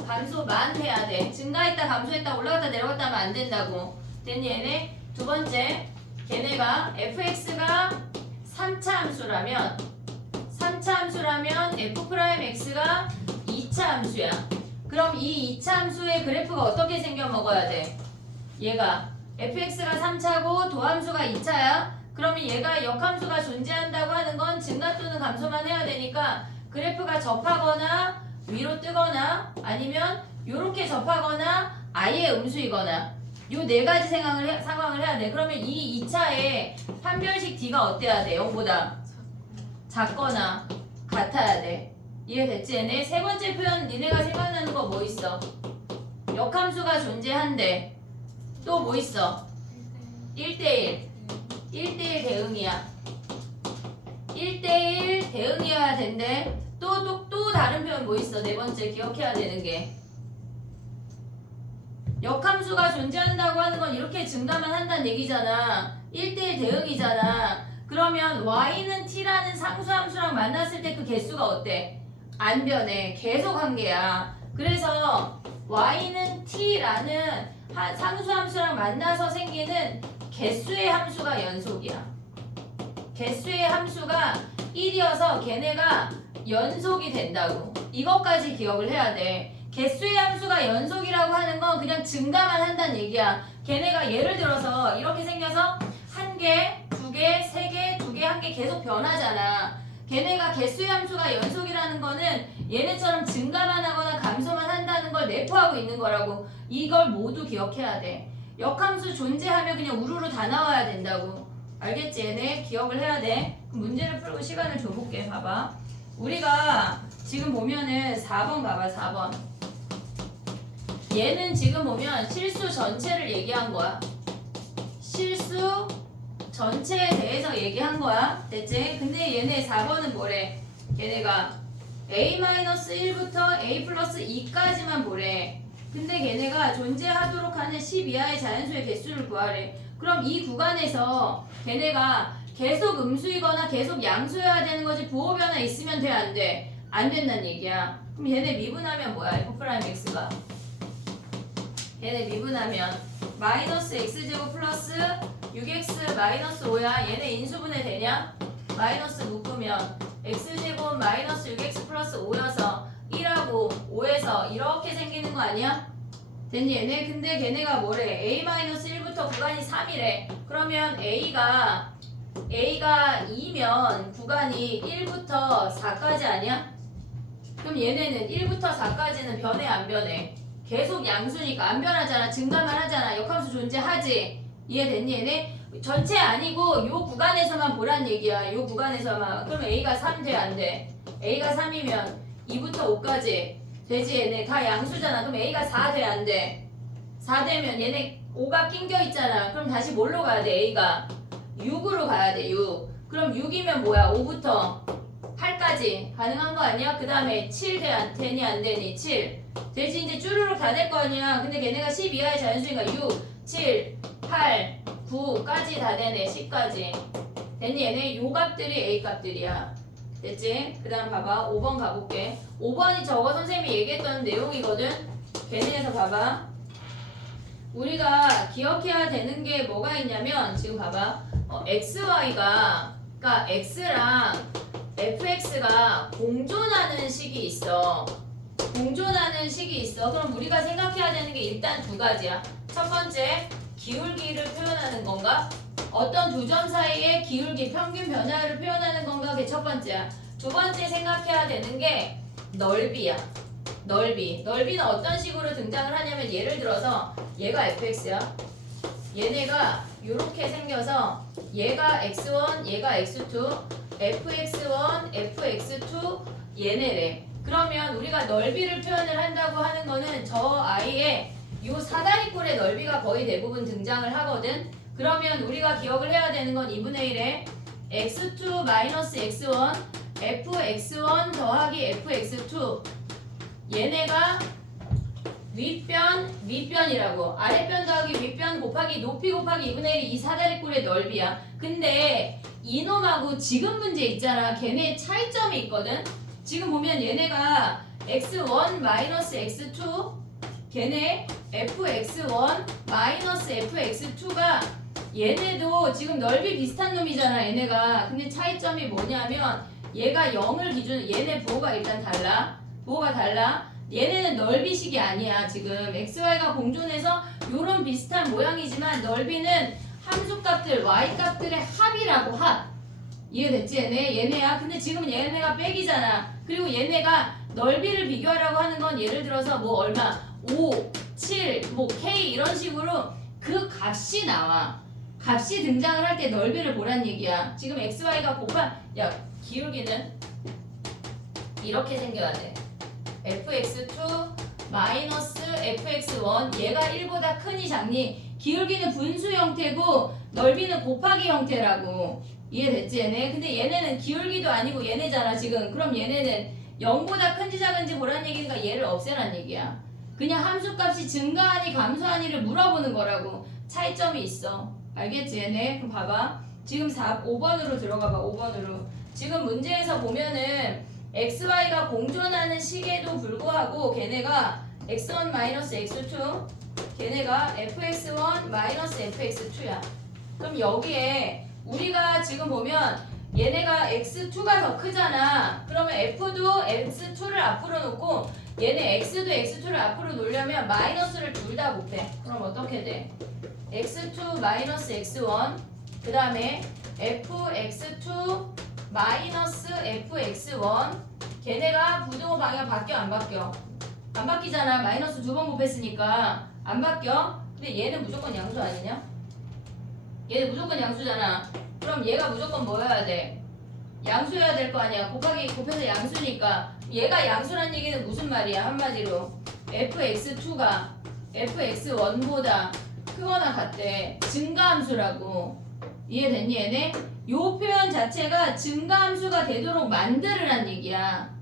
감소만 해야 돼. 증가했다 감소했다 올라갔다 내려갔다 하면 안 된다고. 됐니 얘네? 두 번째 걔네가 fx가 3차 함수라면 f'x가 2차 함수야. 그럼 이 2차 함수의 그래프가 어떻게 생겨 먹어야 돼? 얘가 fx가 3차고 도함수가 2차야. 그러면 얘가 역함수가 존재한다고 하는 건 증가 또는 감소만 해야 되니까 그래프가 접하거나 위로 뜨거나 아니면 이렇게 접하거나 아예 음수이거나 요 네 가지 상황을 해야 돼. 그러면 이 2차에 판별식 D가 어때야 돼? 0보다 작거나 같아야 돼. 이해됐지 얘네? 세 번째 표현 니네가 생각나는 거 뭐 있어? 역함수가 존재한데 또 뭐 있어? 1대1 대응이야. 1대1 대응이어야 된대. 또 다른 표현 뭐 있어? 네 번째 기억해야 되는 게 역함수가 존재한다고 하는 건 이렇게 증가만 한다는 얘기잖아. 1대1 대응이잖아. 그러면 y는 t라는 상수함수랑 만났을 때 그 개수가 어때? 안 변해. 계속 한 개야. 그래서 y는 t라는 상수 함수랑 만나서 생기는 개수의 함수가 연속이야. 개수의 함수가 1이어서 걔네가 연속이 된다고. 이것까지 기억을 해야 돼. 개수의 함수가 연속이라고 하는 건 그냥 증가만 한다는 얘기야. 걔네가 예를 들어서 이렇게 생겨서 한 개, 두 개, 세 개, 두 개, 한 개 계속 변하잖아. 걔네가 개수의 함수가 연속이라는 거는 얘네처럼 증가만 하거나 감소만 한다는 걸 내포하고 있는 거라고. 이걸 모두 기억해야 돼. 역함수 존재하면 그냥 우르르 다 나와야 된다고. 알겠지? 얘네 기억을 해야 돼. 그럼 문제를 풀고 시간을 줘볼게. 봐봐. 우리가 지금 보면은 4번 봐봐. 4번. 얘는 지금 보면 실수 전체를 얘기한 거야. 실수 전체에 대해서 얘기한 거야. 됐지? 근데 얘네 4번은 뭐래? 얘네가 a-1부터 a 플러스 2까지만 보래. 근데 걔네가 존재하도록 하는 10 이하의 자연수의 개수를 구하래. 그럼 이 구간에서 걔네가 계속 음수이거나 계속 양수여야 되는 거지 부호 변화 있으면 돼? 안 돼? 안 된다는 얘기야. 그럼 얘네 미분하면 뭐야? f'x가 얘네 미분하면 마이너스 x제곱 플러스 6x 마이너스 5야. 얘네 인수분해 되냐? 마이너스 묶으면 x제곱 마이너스 6x 플러스 5여서 1하고 5에서 이렇게 생기는 거 아니야? 됐니 얘네? 근데 걔네가 뭐래? a-1부터 구간이 3이래. 그러면 a가 2면 구간이 1부터 4까지 아니야? 그럼 얘네는 1부터 4까지는 변해 안 변해? 계속 양수니까 안 변하잖아. 증가만 하잖아. 역함수 존재하지. 이해됐니 얘네? 전체 아니고 요 구간에서만 보란 얘기야. 요 구간에서만. 그럼 a가 3 돼? 안 돼? a가 3이면 2부터 5까지 되지 얘네. 다 양수잖아. 그럼 a가 4 돼? 안 돼? 4 되면 얘네 5가 낑겨 있잖아. 그럼 다시 뭘로 가야 돼? a가 6으로 가야 돼. 6. 그럼 6이면 뭐야? 5부터 8까지 가능한 거 아니야? 그 다음에 7 되니 안 되니? 7 되지. 이제 쭈루룩 다 될 거 아니야. 근데 걔네가 10 이하의 자연수니까 6, 7, 8, 9까지 다 되네. 10까지 됐니? 얘네 요 값들이 a 값들이야. 됐지? 그 다음 봐봐. 5번 가볼게. 5번이 저거 선생님이 얘기했던 내용이거든. 걔네에서 봐봐. 우리가 기억해야 되는 게 뭐가 있냐면 지금 봐봐. xy가 그러니까 x랑 fx가 공존하는 식이 있어. 공존하는 식이 있어. 그럼 우리가 생각해야 되는 게 일단 두 가지야. 첫 번째, 기울기를 표현하는 건가? 어떤 두 점 사이의 기울기, 평균 변화를 표현하는 건가? 그게 첫 번째야. 두 번째 생각해야 되는 게 넓이야. 넓이. 넓이는 어떤 식으로 등장을 하냐면 예를 들어서 얘가 fx야. 얘네가 이렇게 생겨서 얘가 x1, 얘가 x2, fx1, fx2 얘네래. 그러면 우리가 넓이를 표현을 한다고 하는 거는 저 아이의 요 사다리꼴의 넓이가 거의 대부분 등장을 하거든. 그러면 우리가 기억을 해야 되는 건 2분의 1에 x2 마이너스 x1 fx1 더하기 fx2 얘네가 윗변이라고 아랫변 더하기 윗변 곱하기 높이 곱하기 2분의 1이 이 사다리꼴의 넓이야. 근데 이놈하고 지금 문제 있잖아. 걔네의 차이점이 있거든. 지금 보면 얘네가 x1 마이너스 x2 걔네 fx1 마이너스 fx2가 얘네도 지금 넓이 비슷한 놈이잖아. 얘네가. 근데 차이점이 뭐냐면 얘가 0을 기준 얘네 부호가 일단 달라. 부호가 달라. 얘네는 넓이식이 아니야. 지금 xy가 공존해서 요런 비슷한 모양이지만 넓이는 함수값들 y값들의 합이라고. 합. 이해됐지? 얘네야. 근데 지금 얘네가 백이잖아. 그리고 얘네가 넓이를 비교하라고 하는 건 예를 들어서 뭐 얼마 5, 7, 뭐 k 이런 식으로 그 값이 나와. 값이 등장을 할 때 넓이를 보란 얘기야. 지금 xy가 곱한 야 기울기는 이렇게 생겨야 돼. fx2 마이너스 fx1 얘가 1보다 크니 작니? 기울기는 분수 형태고 넓이는 곱하기 형태라고. 이해됐지 얘네? 근데 얘네는 기울기도 아니고 얘네잖아 지금. 그럼 얘네는 0보다 큰지 작은지 보란 얘기니까 얘를 없애란 얘기야. 그냥 함수값이 증가하니 감소하니를 물어보는 거라고. 차이점이 있어. 알겠지 얘네? 그럼 봐봐. 지금 5번으로 들어가봐. 5번으로. 지금 문제에서 보면은 XY가 공존하는 시계도 불구하고 걔네가 X1 마이너스 X2 걔네가 fx1 마이너스 fx2야. 그럼 여기에 우리가 지금 보면 얘네가 x2가 더 크잖아. 그러면 f도 x2를 앞으로 놓고 얘네 x도 x2를 앞으로 놓으려면 마이너스를 둘 다 곱해. 그럼 어떻게 돼? x2 마이너스 x1 그 다음에 fx2 마이너스 fx1 걔네가 부등호 방향 바뀌어 안 바뀌어? 안 바뀌잖아. 마이너스 두 번 곱했으니까 안 바뀌어. 근데 얘는 무조건 양수 아니냐? 얘는 무조건 양수잖아. 그럼 얘가 무조건 뭐여야 돼? 양수여야 될 거 아니야. 곱해서 양수니까 얘가 양수란 얘기는 무슨 말이야? 한마디로 fx2가 fx1보다 크거나 같대. 증가함수라고. 이해됐니 얘네? 요 표현 자체가 증가함수가 되도록 만들으란 얘기야.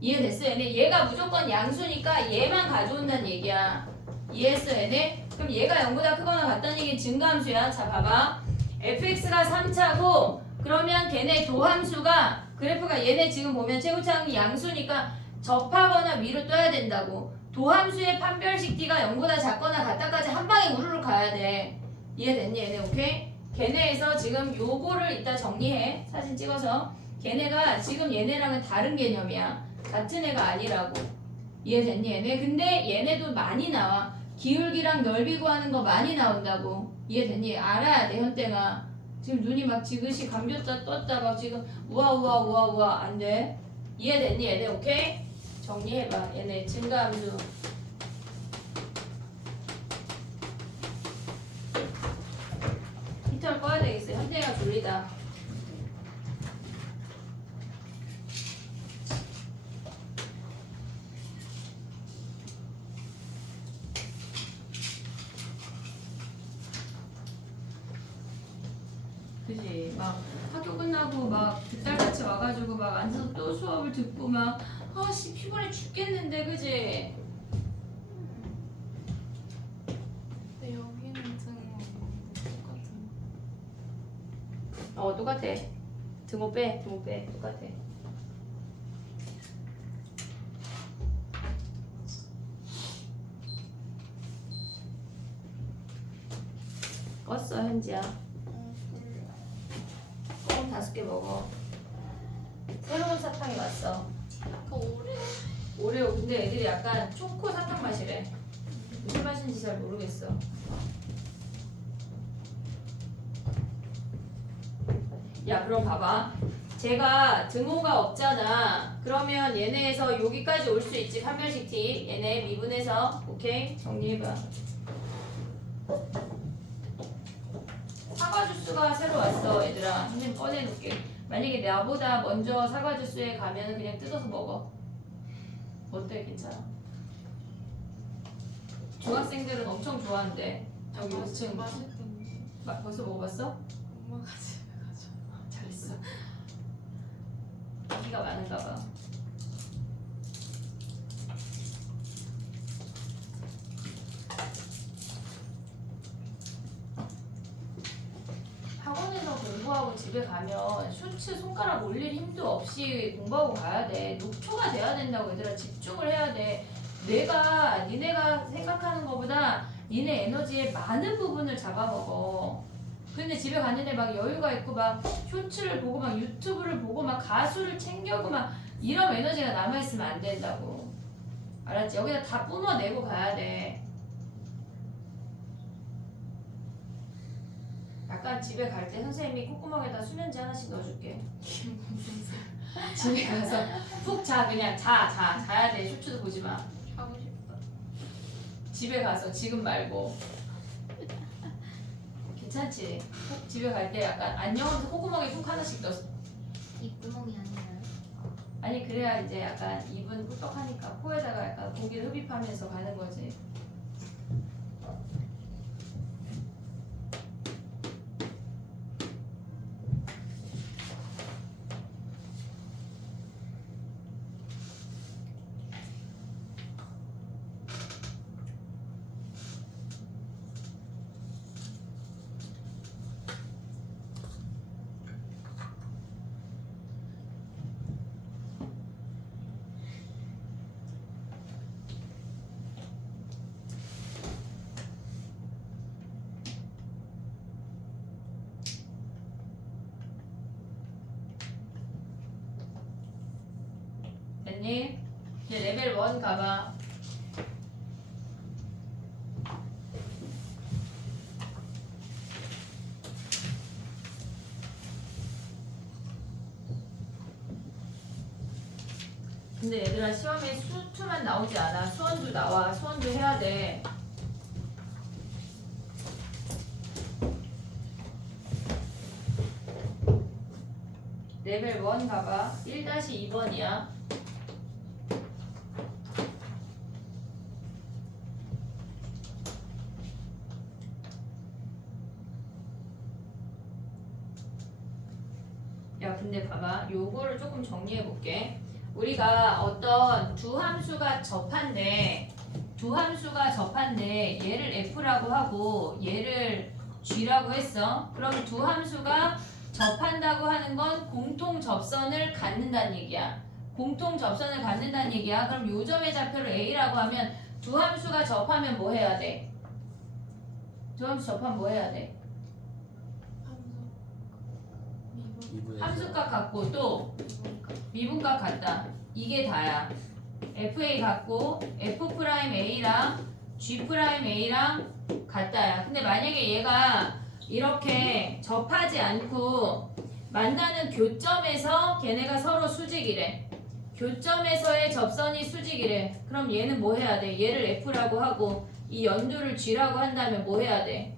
이해됐어 얘네? 얘가 무조건 양수니까 얘만 가져온다는 얘기야. 이해했어 얘네? 그럼 얘가 0보다 크거나 같다는 얘기는 증가함수야. 자 봐봐. fx가 3차고 그러면 걔네 도함수가 그래프가 얘네 지금 보면 최고차항이 양수니까 접하거나 위로 떠야 된다고. 도함수의 판별식 t가 0보다 작거나 같다까지 한 방에 우르르 가야 돼. 이해됐니 얘네? 오케이? 걔네에서 지금 요거를 이따 정리해. 사진 찍어서. 걔네가 지금 얘네랑은 다른 개념이야. 같은 애가 아니라고. 이해됐니 얘네? 근데 얘네도 많이 나와. 기울기랑 넓이 구하는 거 많이 나온다고. 이해됐니? 알아야 돼 현땡아. 지금 눈이 막 지그시 감겼다 떴다 막 지금 우와 안 돼. 이해됐니 얘네? 오케이? 정리해봐. 얘네 증가함수. 히터를 꺼야 되겠어. 현땡이가 졸리다. 그지? 막 학교 끝나고 막 그딸같이 와가지고 막 앉아서 또 수업을 듣고 막 아씨 피곤해 죽겠는데 그지? 근데 여기는 등호 똑같은. 똑같아. 등호 빼 똑같아. 껐어 현지야. 껌 5개 먹어. 새로운 사탕이 왔어. 그 오래. 오레오. 근데 애들이 약간 초코 사탕 맛이래. 무슨 맛인지 잘 모르겠어. 야 그럼 봐봐. 제가 등호가 없잖아. 그러면 얘네에서 여기까지 올 수 있지. 판별식 t. 얘네 미분해서. 오케이? 정리해봐. 사과 주스가 새로 왔어 얘들아. 선생님 꺼내놓을게. 만약에 나보다 먼저 사과 주스에 가면 그냥 뜯어서 먹어. 어때? 괜찮아? 중학생들은 엄청 좋아한대. 저기 5층. 맛있던데. 벌써 먹어봤어? 엄마가 집에 가져. 잘했어. 인기가 많은가 봐. 학원에서 공부하고 집에 가면 쇼츠 손가락 올릴 힘도 없이 공부하고 가야 돼. 녹초가 돼야 된다고 얘들아. 집중을 해야 돼. 니네가 생각하는 것보다 니네 에너지의 많은 부분을 잡아먹어. 근데 집에 갔는데 막 여유가 있고 막 쇼츠를 보고 막 유튜브를 보고 막 가수를 챙겨고 막 이런 에너지가 남아있으면 안 된다고. 알았지? 여기다 다 뿜어내고 가야 돼. 약간 집에 갈 때 선생님이 콧구멍에다 수면지 하나씩 넣어줄게. 집에 가서 푹 자. 그냥 자야 돼. 쇼츠도 보지 마. 하고 싶다. 집에 가서 지금 말고. 괜찮지? 꼭 집에 갈 때 약간 안녕하면서 콧구멍에 푹 하나씩 넣어. 입구멍이 아니라요? 아니 그래야 이제 약간 입은 꿀떡하니까 코에다가 약간 공기를 흡입하면서 가는 거지. 됐니? 이제 레벨 1 가봐. 근데 얘들아 시험에 수투만 나오지 않아. 수원도 나와. 수원도 해야 돼. 레벨 1 가봐. 1-2번이야. 야 근데 봐봐. 요거를 조금 정리해 볼게. 우리가 어떤 두 함수가 접한데 얘를 f라고 하고 얘를 g라고 했어. 그럼 두 함수가 접한다고 하는 건 공통 접선을 갖는다는 얘기야. 공통 접선을 갖는다는 얘기야. 그럼 요 점의 좌표를 a라고 하면 두 함수가 접하면 뭐 해야 돼? 두 함수 접하면 뭐 해야 돼? 함수값 같고 또 미분값 같다. 이게 다야. FA 같고 F'A랑 G'A랑 같다야. 근데 만약에 얘가 이렇게 접하지 않고 만나는 교점에서 걔네가 서로 수직이래. 교점에서의 접선이 수직이래. 그럼 얘는 뭐 해야 돼? 얘를 F라고 하고 이 연두를 G라고 한다면 뭐 해야 돼?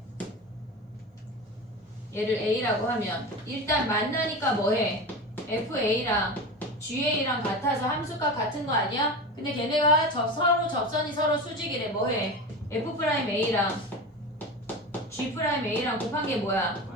얘를 A라고 하면 일단 만나니까 뭐해? FA랑 GA랑 같아서 함수값 같은 거 아니야? 근데 걔네가 서로 접선이 서로 수직이래. 뭐해? F'A랑 G'A랑 곱한 게 뭐야?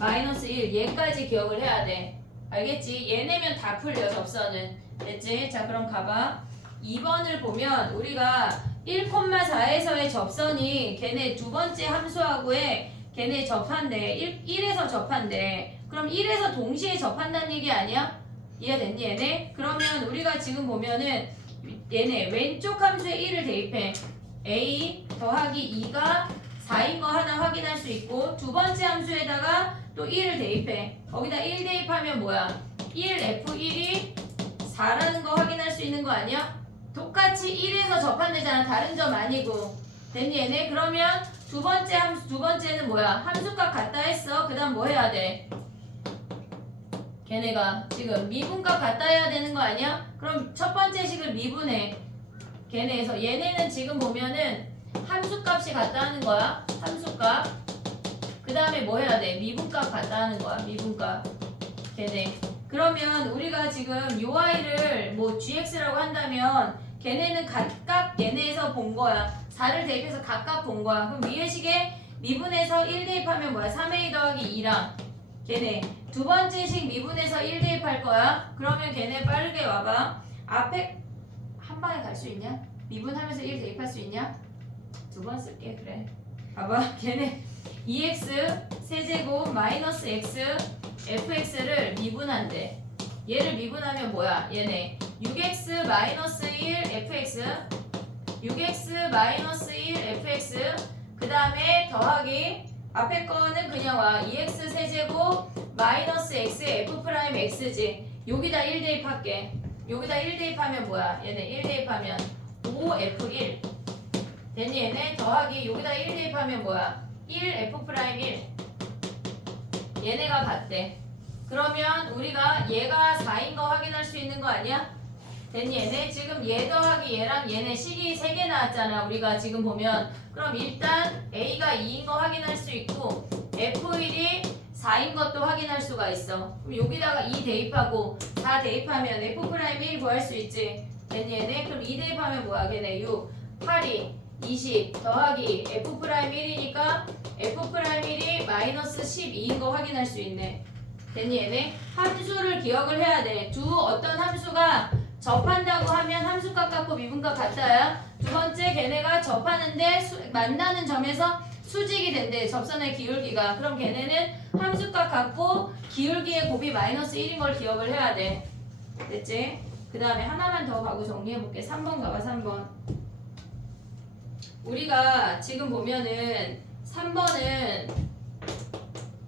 -1 얘까지 기억을 해야 돼. 알겠지? 얘네면 다 풀려 접선은. 됐지? 자 그럼 가봐. 2번을 보면 우리가 1,4에서의 접선이 걔네 두 번째 함수하고의 걔네 접한대. 1에서 접한대. 그럼 1에서 동시에 접한다는 얘기 아니야? 이해됐니 얘네? 그러면 우리가 지금 보면은 얘네 왼쪽 함수에 1을 대입해. a 더하기 2가 4인 거 하나 확인할 수 있고 두 번째 함수에다가 또 1을 대입해. 거기다 1 대입하면 뭐야? 1F1이 4라는 거 확인할 수 있는 거 아니야? 똑같이 1에서 접한대잖아. 다른 점 아니고. 됐니 얘네? 그러면 두 번째는 뭐야? 함수값 같다 했어. 그 다음 뭐 해야 돼? 걔네가 지금 미분값 같다 해야 되는 거 아니야? 그럼 첫 번째 식을 미분해. 걔네에서 얘네는 지금 보면은 함수값이 같다 하는 거야. 함수값. 그 다음에 뭐 해야 돼? 미분값 같다 하는 거야. 미분값. 걔네. 그러면 우리가 지금 요 아이를 뭐 gx라고 한다면 걔네는 각각 얘네에서 본 거야. 4를 대입해서 각각 본 거야. 그럼 위의 식에 미분해서 1 대입하면 뭐야? 3a 더하기 2랑 걔네 두 번째 식 미분해서 1 대입할 거야. 그러면 걔네 빠르게 와봐. 앞에 한 방에 갈 수 있냐? 미분하면서 1 대입할 수 있냐? 두 번 쓸게. 그래. 봐봐. 걔네 2x 세제곱 마이너스 x fx를 미분한대. 얘를 미분하면 뭐야? 얘네 6x 마이너스 1 fx 6x 마이너스 1 fx 그 다음에 더하기 앞에 거는 그냥 와 2x 세제곱 마이너스 x f 프라임 x지. 여기다 1 대입할게. 여기다 1 대입하면 뭐야? 얘네 1 대입하면 5f1 됐니 얘네? 더하기 여기다 1 대입하면 뭐야? 1 f 프라임 1 얘네가 같대. 그러면 우리가 얘가 4인 거 확인할 수 있는 거 아니야? 됐니 얘네? 지금 얘 더하기 얘랑 얘네 식이 3개 나왔잖아. 우리가 지금 보면 그럼 일단 A가 2인 거 확인할 수 있고 F1이 4인 것도 확인할 수가 있어. 그럼 여기다가 2 대입하고 4 대입하면 F'1 구할 수 있지. 됐니 얘네? 그럼 2 대입하면 뭐야? 걔네 6, 8이 20 더하기 F'1이니까 F'1이 마이너스 12인 거 확인할 수 있네. 됐니 얘네? 함수를 기억을 해야 돼. 두 어떤 함수가 접한다고 하면 함수값 같고 미분값 같다야. 두 번째 걔네가 접하는데 만나는 점에서 수직이 된대. 접선의 기울기가. 그럼 걔네는 함수값 같고 기울기의 곱이 마이너스 1인 걸 기억을 해야 돼. 됐지? 그 다음에 하나만 더 가고 정리해볼게. 3번 가봐. 3번. 우리가 지금 보면은 3번은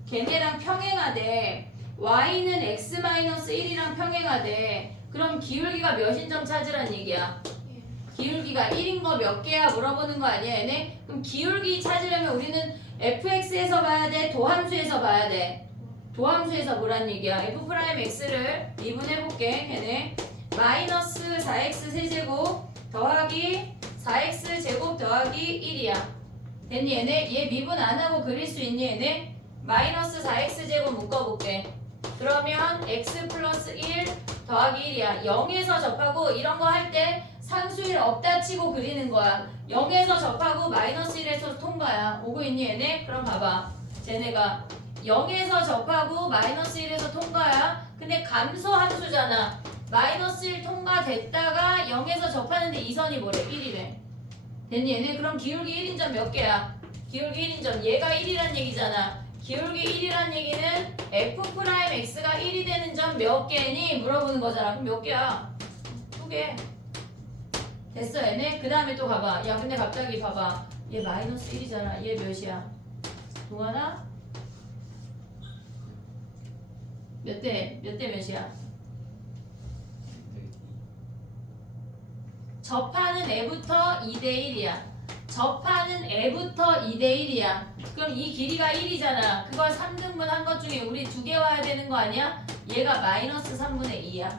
걔네랑 평행하되 y는 x-1이랑 평행하대. 그럼 기울기가 몇인 점 찾으란 얘기야? 기울기가 1인 거 몇 개야 물어보는 거 아니야 얘네? 그럼 기울기 찾으려면 우리는 fx에서 봐야 돼? 도함수에서 봐야 돼? 도함수에서 보란 얘기야. f'x를 미분해볼게 얘네. 마이너스 4x 세제곱 더하기 4x 제곱 더하기 1이야. 됐니 얘네? 얘 미분 안 하고 그릴 수 있니 얘네? 마이너스 4x 제곱 묶어볼게. 그러면 x 플러스 1 더하기 1이야. 0에서 접하고 이런 거 할 때 상수일 없다 치고 그리는 거야. 0에서 접하고 마이너스 1에서 통과야. 오고 있니 얘네? 그럼 봐봐. 쟤네가 0에서 접하고 마이너스 1에서 통과야. 근데 감소 함수잖아. 마이너스 1 통과됐다가 0에서 접하는데 이 선이 뭐래? 1이래. 됐니 얘네? 그럼 기울기 1인점 몇 개야? 기울기 1인점 얘가 1이란 얘기잖아. 기울기 1이란 얘기는 f'x가 1이 되는 점 몇 개니? 물어보는 거잖아. 그럼 몇 개야? 2개. 됐어 얘네? 그 다음에 또 가봐. 야 근데 갑자기 봐봐. 얘 마이너스 1이잖아. 얘 몇이야? 동하나? 몇 대 몇이야? 접하는 애부터 2대1이야. 접하는 애부터 2대1이야. 그럼 이 길이가 1이잖아. 그걸 3등분 한 것 중에 우리 2개 와야 되는 거 아니야? 얘가 마이너스 3분의 2야.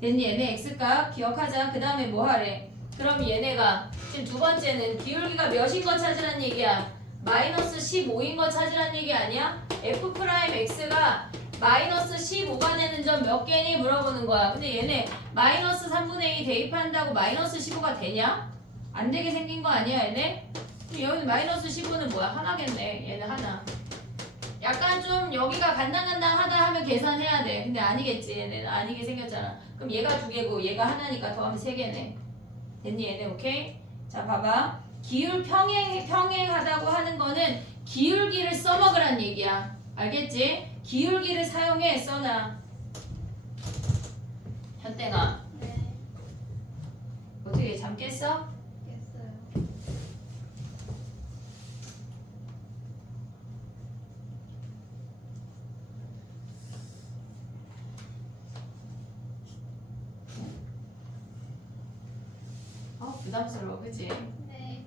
됐니? 얘네 x값 기억하자. 그 다음에 뭐 하래? 그럼 얘네가 지금 두 번째는 기울기가 몇인 거 찾으란 얘기야? 마이너스 15인 거 찾으란 얘기 아니야? f'x가 마이너스 15가 되는 점 몇 개니? 물어보는 거야. 근데 얘네 마이너스 3분의 2 대입한다고 마이너스 15가 되냐? 안 되게 생긴 거 아니야 얘네? 그럼 여기 마이너스 15는 뭐야? 하나겠네. 얘는 하나. 약간 좀 여기가 간당간당하다 하면 계산해야 돼. 근데 아니겠지. 얘네는 아니게 생겼잖아. 그럼 얘가 2개고 얘가 하나니까 더하면 3개네. 됐니 얘네? 오케이? 자 봐봐. 기울 평행하다고 하는 거는 기울기를 써먹으란 얘기야. 알겠지? 기울기를 사용해 써놔. 현땡아 네, 어떻게 잠 깼어? 깼어요. 부담스러워 그치? 네.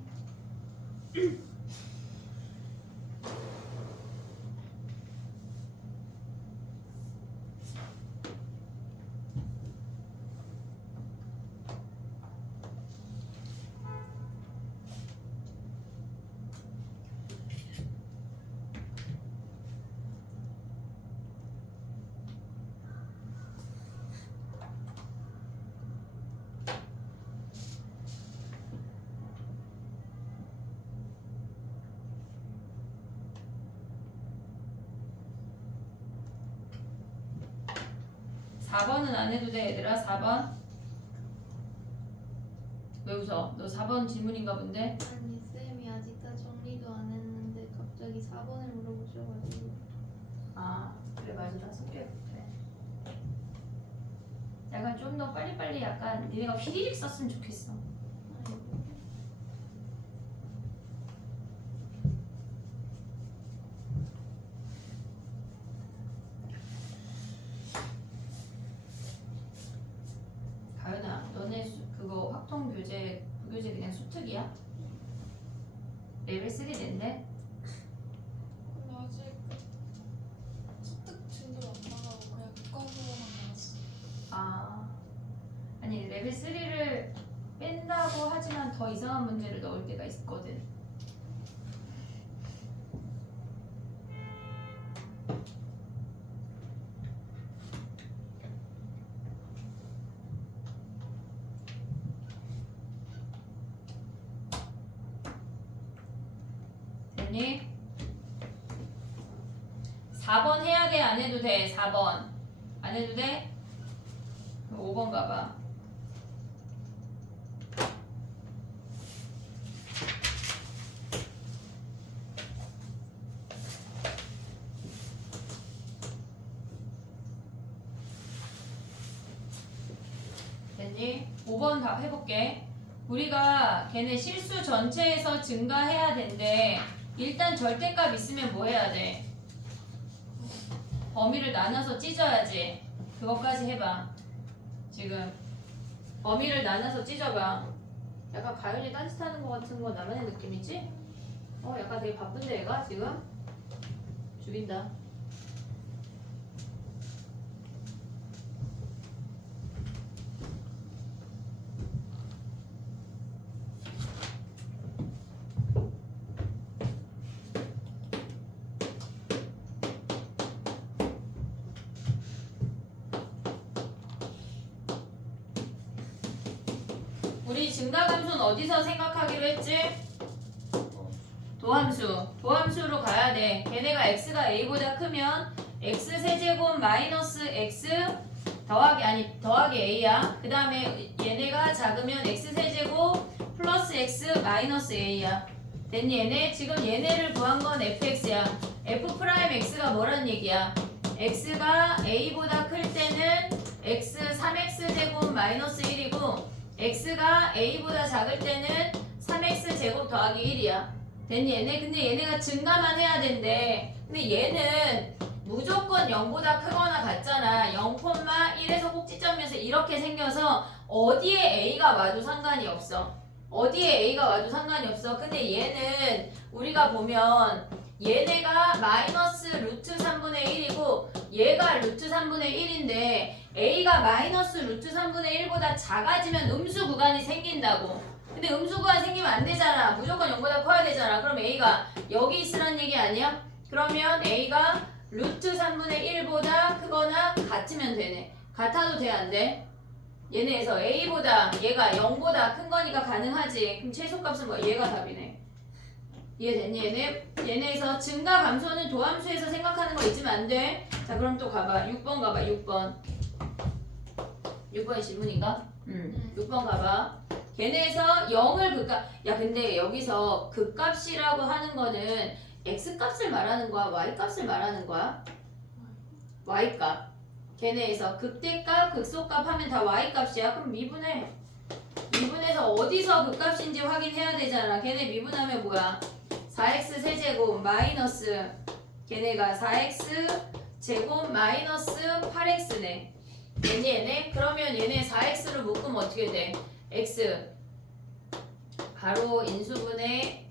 4번은 안 해도 돼 얘들아. 4번 왜 웃어? 너 4번 질문인가 본데? 아니 쌤이 아직 다 정리도 안 했는데 갑자기 4번을 물어보셔가지고. 아 그래 맞아. 나 성격 그래. 약간 좀 더 빨리빨리 약간 니네가 휘리릭 썼으면 좋겠어. 아이고. 가연아 너네 그거 확통 교재 부교재 그냥 수특이야? 레벨 3 낸대? 근데 아직 습득 진도 안 나가고 그냥 교과서만 나왔어. 아 아니 레벨 3를 뺀다고 하지만 더 이상한 문제를 넣을 때가 있거든. 됐니? 4번 해야 돼? 안 해도 돼? 4번 안 해도 돼? 5번 가봐. 됐니? 5번 답 해볼게. 우리가 걔네 실수 전체에서 증가해야 된대. 일단 절대값 있으면 뭐 해야 돼? 범위를 나눠서 찢어야지. 그것까지 해봐. 지금 범위를 나눠서 찢어봐. 약간 가연이 딴짓하는 것 같은 거 나만의 느낌이지? 약간 되게 바쁜데 얘가 지금? 죽인다. 우리 증가함수는 어디서 생각하기로 했지? 도함수. 도함수로 가야 돼. 걔네가 x가 a보다 크면 x 세제곱 마이너스 x 더하기 a야. 그 다음에 얘네가 작으면 x 세제곱 플러스 x 마이너스 a야. 됐니 얘네? 지금 얘네를 구한 건 fx야. f 프라임 x가 뭐란 얘기야? x가 a보다 클 때는 x 3x 제곱 마이너스 1이고 x가 a보다 작을 때는 3x 제곱 더하기 1이야. 됐니 얘네? 근데 얘네가 증가만 해야 된대. 근데 얘는 무조건 0보다 크거나 같잖아. 0,1에서 꼭지점에서 이렇게 생겨서 어디에 a가 와도 상관이 없어. 어디에 a가 와도 상관이 없어. 근데 얘는 우리가 보면 얘네가 마이너스 루트 3분의 1이고 얘가 루트 3분의 1인데 a가 마이너스 루트 3분의 1보다 작아지면 음수 구간이 생긴다고. 근데 음수 구간 생기면 안 되잖아. 무조건 0보다 커야 되잖아. 그럼 a가 여기 있으란 얘기 아니야? 그러면 a가 루트 3분의 1보다 크거나 같으면 되네. 같아도 돼, 안 돼? 얘네에서 a보다 얘가 0보다 큰 거니까 가능하지. 그럼 최소값은 뭐? 얘가 답이네. 이해됐니 얘네에서 증가 감소는 도함수에서 생각하는 거 잊으면 안 돼. 자 그럼 또 가봐. 6번 가봐. 6번이 질문인가? 6번 가봐. 걔네에서 0을 극값. 야 근데 여기서 극값이라고 하는 거는 x값을 말하는 거야? y값을 말하는 거야? y값. 걔네에서 극대값, 극소값 하면 다 y값이야. 그럼 미분해. 미분해서 어디서 극값인지 확인해야 되잖아. 걔네 미분하면 뭐야? 4x 세제곱 마이너스 걔네가 4x 제곱 마이너스 8x네. 얘네? 그러면 얘네 4x로 묶으면 어떻게 돼? x 바로 인수분해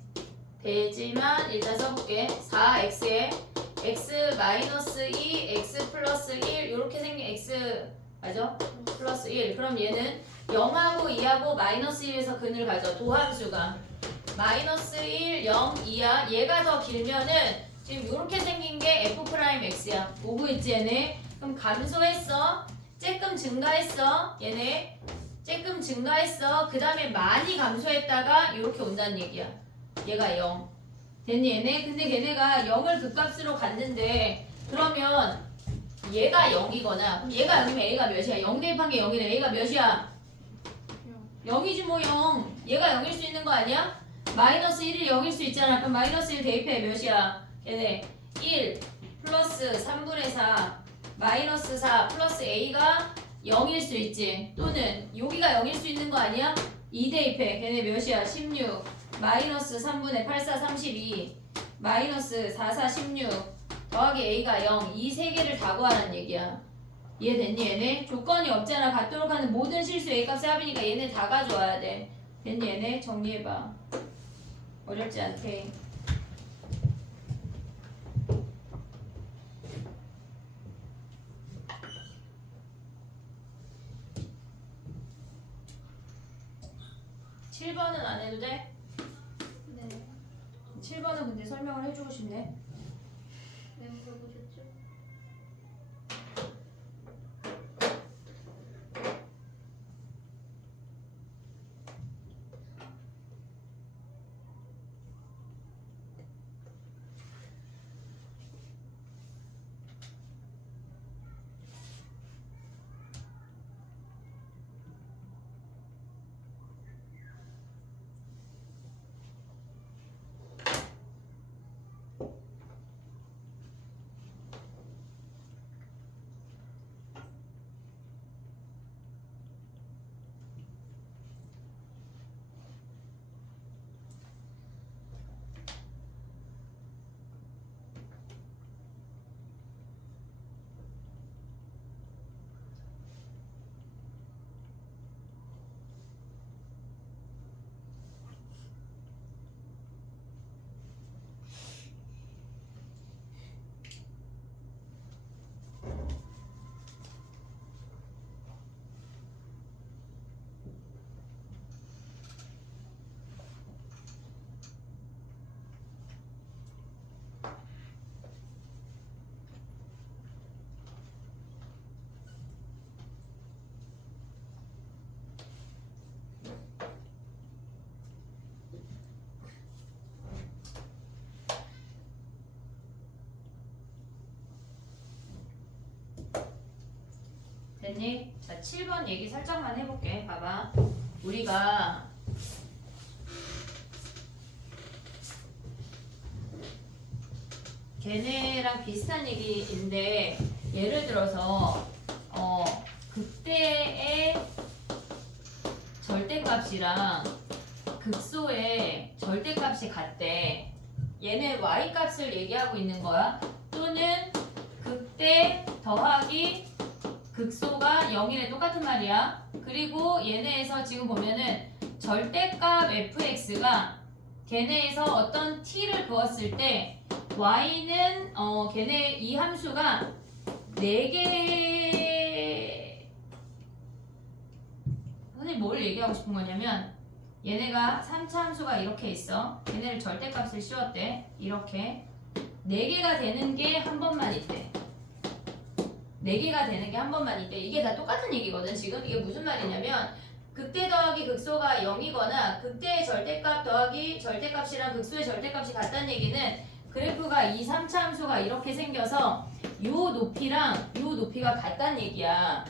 되지만 일단 써볼게. 4x에 x 마이너스 2 x 플러스 1 이렇게 생긴 x 맞아? 플러스 1. 그럼 얘는 0하고 2하고 마이너스 1에서 근을 가져. 도함수가 마이너스 1, 0, 2야. 얘가 더 길면은 지금 이렇게 생긴 게 f 프라임 x야. 오고 있지 얘네? 그럼 감소했어. 쬐끔 증가했어. 얘네 쬐끔 증가했어. 그 다음에 많이 감소했다가 이렇게 온다는 얘기야. 얘가 0. 됐니 얘네? 근데 걔네가 0을 극값으로 갔는데 그러면 얘가 0이거나 그럼 얘가 0이면 a가 몇이야? 0 대입한 게 0이네. a가 몇이야? 0이지 뭐 0. 얘가 0일 수 있는 거 아니야? 마이너스 1이 0일 수 있잖아. 그럼 마이너스 1 대입해 몇이야? 얘네 1 플러스 3분의 4 마이너스 4 플러스 a가 0일 수 있지. 또는 여기가 0일 수 있는 거 아니야? 2 대입해. 걔네 몇이야? 16 마이너스 3분의 8, 4, 32 마이너스 4, 4, 16 더하기 a가 0 이 세 개를 다 구하라는 얘기야. 이해됐니 얘네? 조건이 없잖아. 같도록 하는 모든 실수 a값의 합이니까 얘네 다 가져와야 돼. 됐니 얘네? 정리해봐. 어렵지 않대. (7번은) 안 해도 돼? 네. 7번은 근데 설명을 해주고 싶네. 왜 물어보셨죠? 이해됐니? 자, 7번 얘기 살짝만 해볼게. 봐봐. 우리가 걔네랑 비슷한 얘기인데 예를 들어서 그때의 절대값이랑 극소의 절대값이 같대. 얘네 y값을 얘기하고 있는 거야. 또는 그때 더하기 극소가 0이래 똑같은 말이야. 그리고 얘네에서 지금 보면은 절대값 fx가 걔네에서 어떤 t를 그었을 때 y는 걔네 이 함수가 4개. 선생님 뭘 얘기하고 싶은 거냐면 얘네가 3차 함수가 이렇게 있어. 얘네를 절대값을 씌웠대. 이렇게 4개가 되는 게 한 번만 있대. 4개가 되는 게 한 번만 있대. 이게 다 똑같은 얘기거든. 지금 이게 무슨 말이냐면 극대 더하기 극소가 0이거나 극대의 절대값 더하기 절대값이랑 극소의 절대값이 같다는 얘기는 그래프가 이 3차 함수가 이렇게 생겨서 요 높이랑 요 높이가 같다는 얘기야.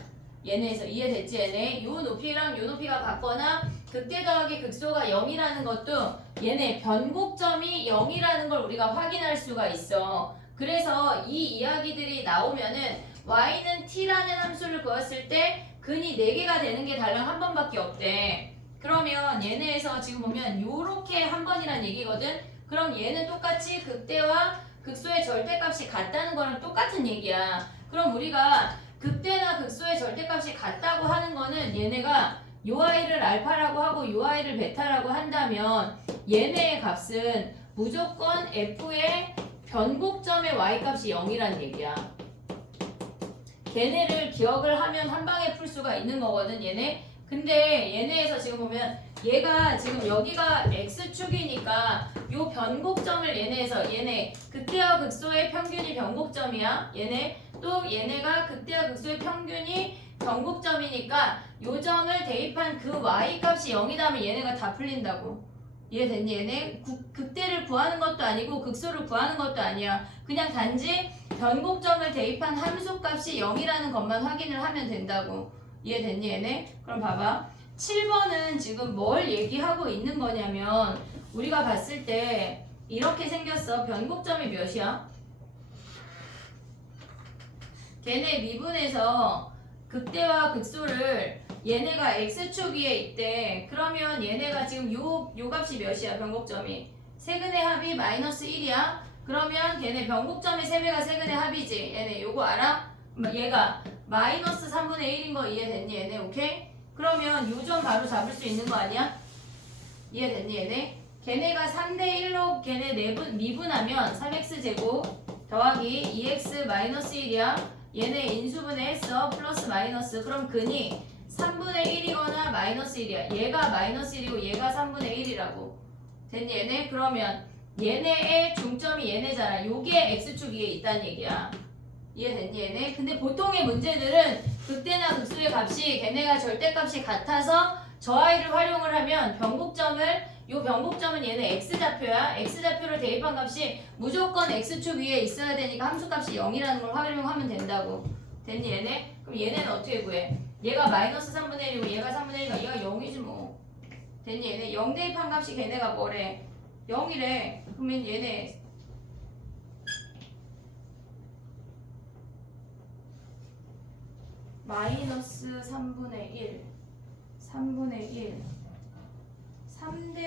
얘네에서 이해됐지? 얘네 요 높이랑 요 높이가 같거나 극대 더하기 극소가 0이라는 것도 얘네 변곡점이 0이라는 걸 우리가 확인할 수가 있어. 그래서 이 이야기들이 나오면은 y는 t라는 함수를 그었을 때 근이 4개가 되는 게 달랑 한 번밖에 없대. 그러면 얘네에서 지금 보면 요렇게 한 번이란 얘기거든. 그럼 얘는 똑같이 극대와 극소의 절대값이 같다는 거랑 똑같은 얘기야. 그럼 우리가 극대나 극소의 절대값이 같다고 하는 거는 얘네가 요 i를 알파라고 하고 요 i를 베타라고 한다면 얘네의 값은 무조건 f의 변곡점의 y값이 0이란 얘기야. 걔네를 기억을 하면 한 방에 풀 수가 있는 거거든 얘네. 근데 얘네에서 지금 보면 얘가 지금 여기가 x축이니까 요 변곡점을 얘네에서 얘네 극대와 극소의 평균이 변곡점이야. 얘네 또 얘네가 극대와 극소의 평균이 변곡점이니까 요 점을 대입한 그 y값이 0이다면 얘네가 다 풀린다고. 이해됐니? 얘네 극대를 구하는 것도 아니고 극소를 구하는 것도 아니야. 그냥 단지 변곡점을 대입한 함수값이 0이라는 것만 확인을 하면 된다고. 이해됐니 얘네? 그럼 봐봐. 7번은 지금 뭘 얘기하고 있는 거냐면 우리가 봤을 때 이렇게 생겼어. 변곡점이 몇이야? 걔네 미분에서 극대와 극소를 얘네가 x축 위에 있대. 그러면 얘네가 지금 요 값이 몇이야? 변곡점이 세근의 합이 마이너스 1이야. 그러면 걔네 변곡점의 3배가 세근의 합이지. 얘네 요거 알아? 얘가 마이너스 3분의 1인 거 이해됐니 얘네? 오케이? 그러면 요 점 바로 잡을 수 있는 거 아니야? 이해됐니 얘네? 걔네가 3대1로 걔네 미분하면 3x제곱 더하기 2x 마이너스 1이야. 얘네 인수분해 했어. 플러스 마이너스. 그럼 근이 3분의 1이거나 마이너스 1이야. 얘가 마이너스 1이고 얘가 3분의 1이라고. 됐니 얘네? 그러면 얘네의 중점이 얘네잖아. 요게 x축 위에 있다는 얘기야. 이해됐니 얘네? 근데 보통의 문제들은 극대나 극소의 값이 걔네가 절대값이 같아서 저 i를 활용을 하면 요 변곡점은 얘네 x좌표야. x좌표를 대입한 값이 무조건 x축 위에 있어야 되니까 함수값이 0이라는 걸 활용하면 된다고. 됐니 얘네? 그럼 얘네는 어떻게 구해? 얘가 마이너스 3분의 1이고 얘가 3분의 1이니까 얘가 0이지 뭐. 됐니 얘네? 0 대입한 값이 걔네가 뭐래? 0이래. 그러면 얘네 마이너스 3분의 1 3분의 1 3대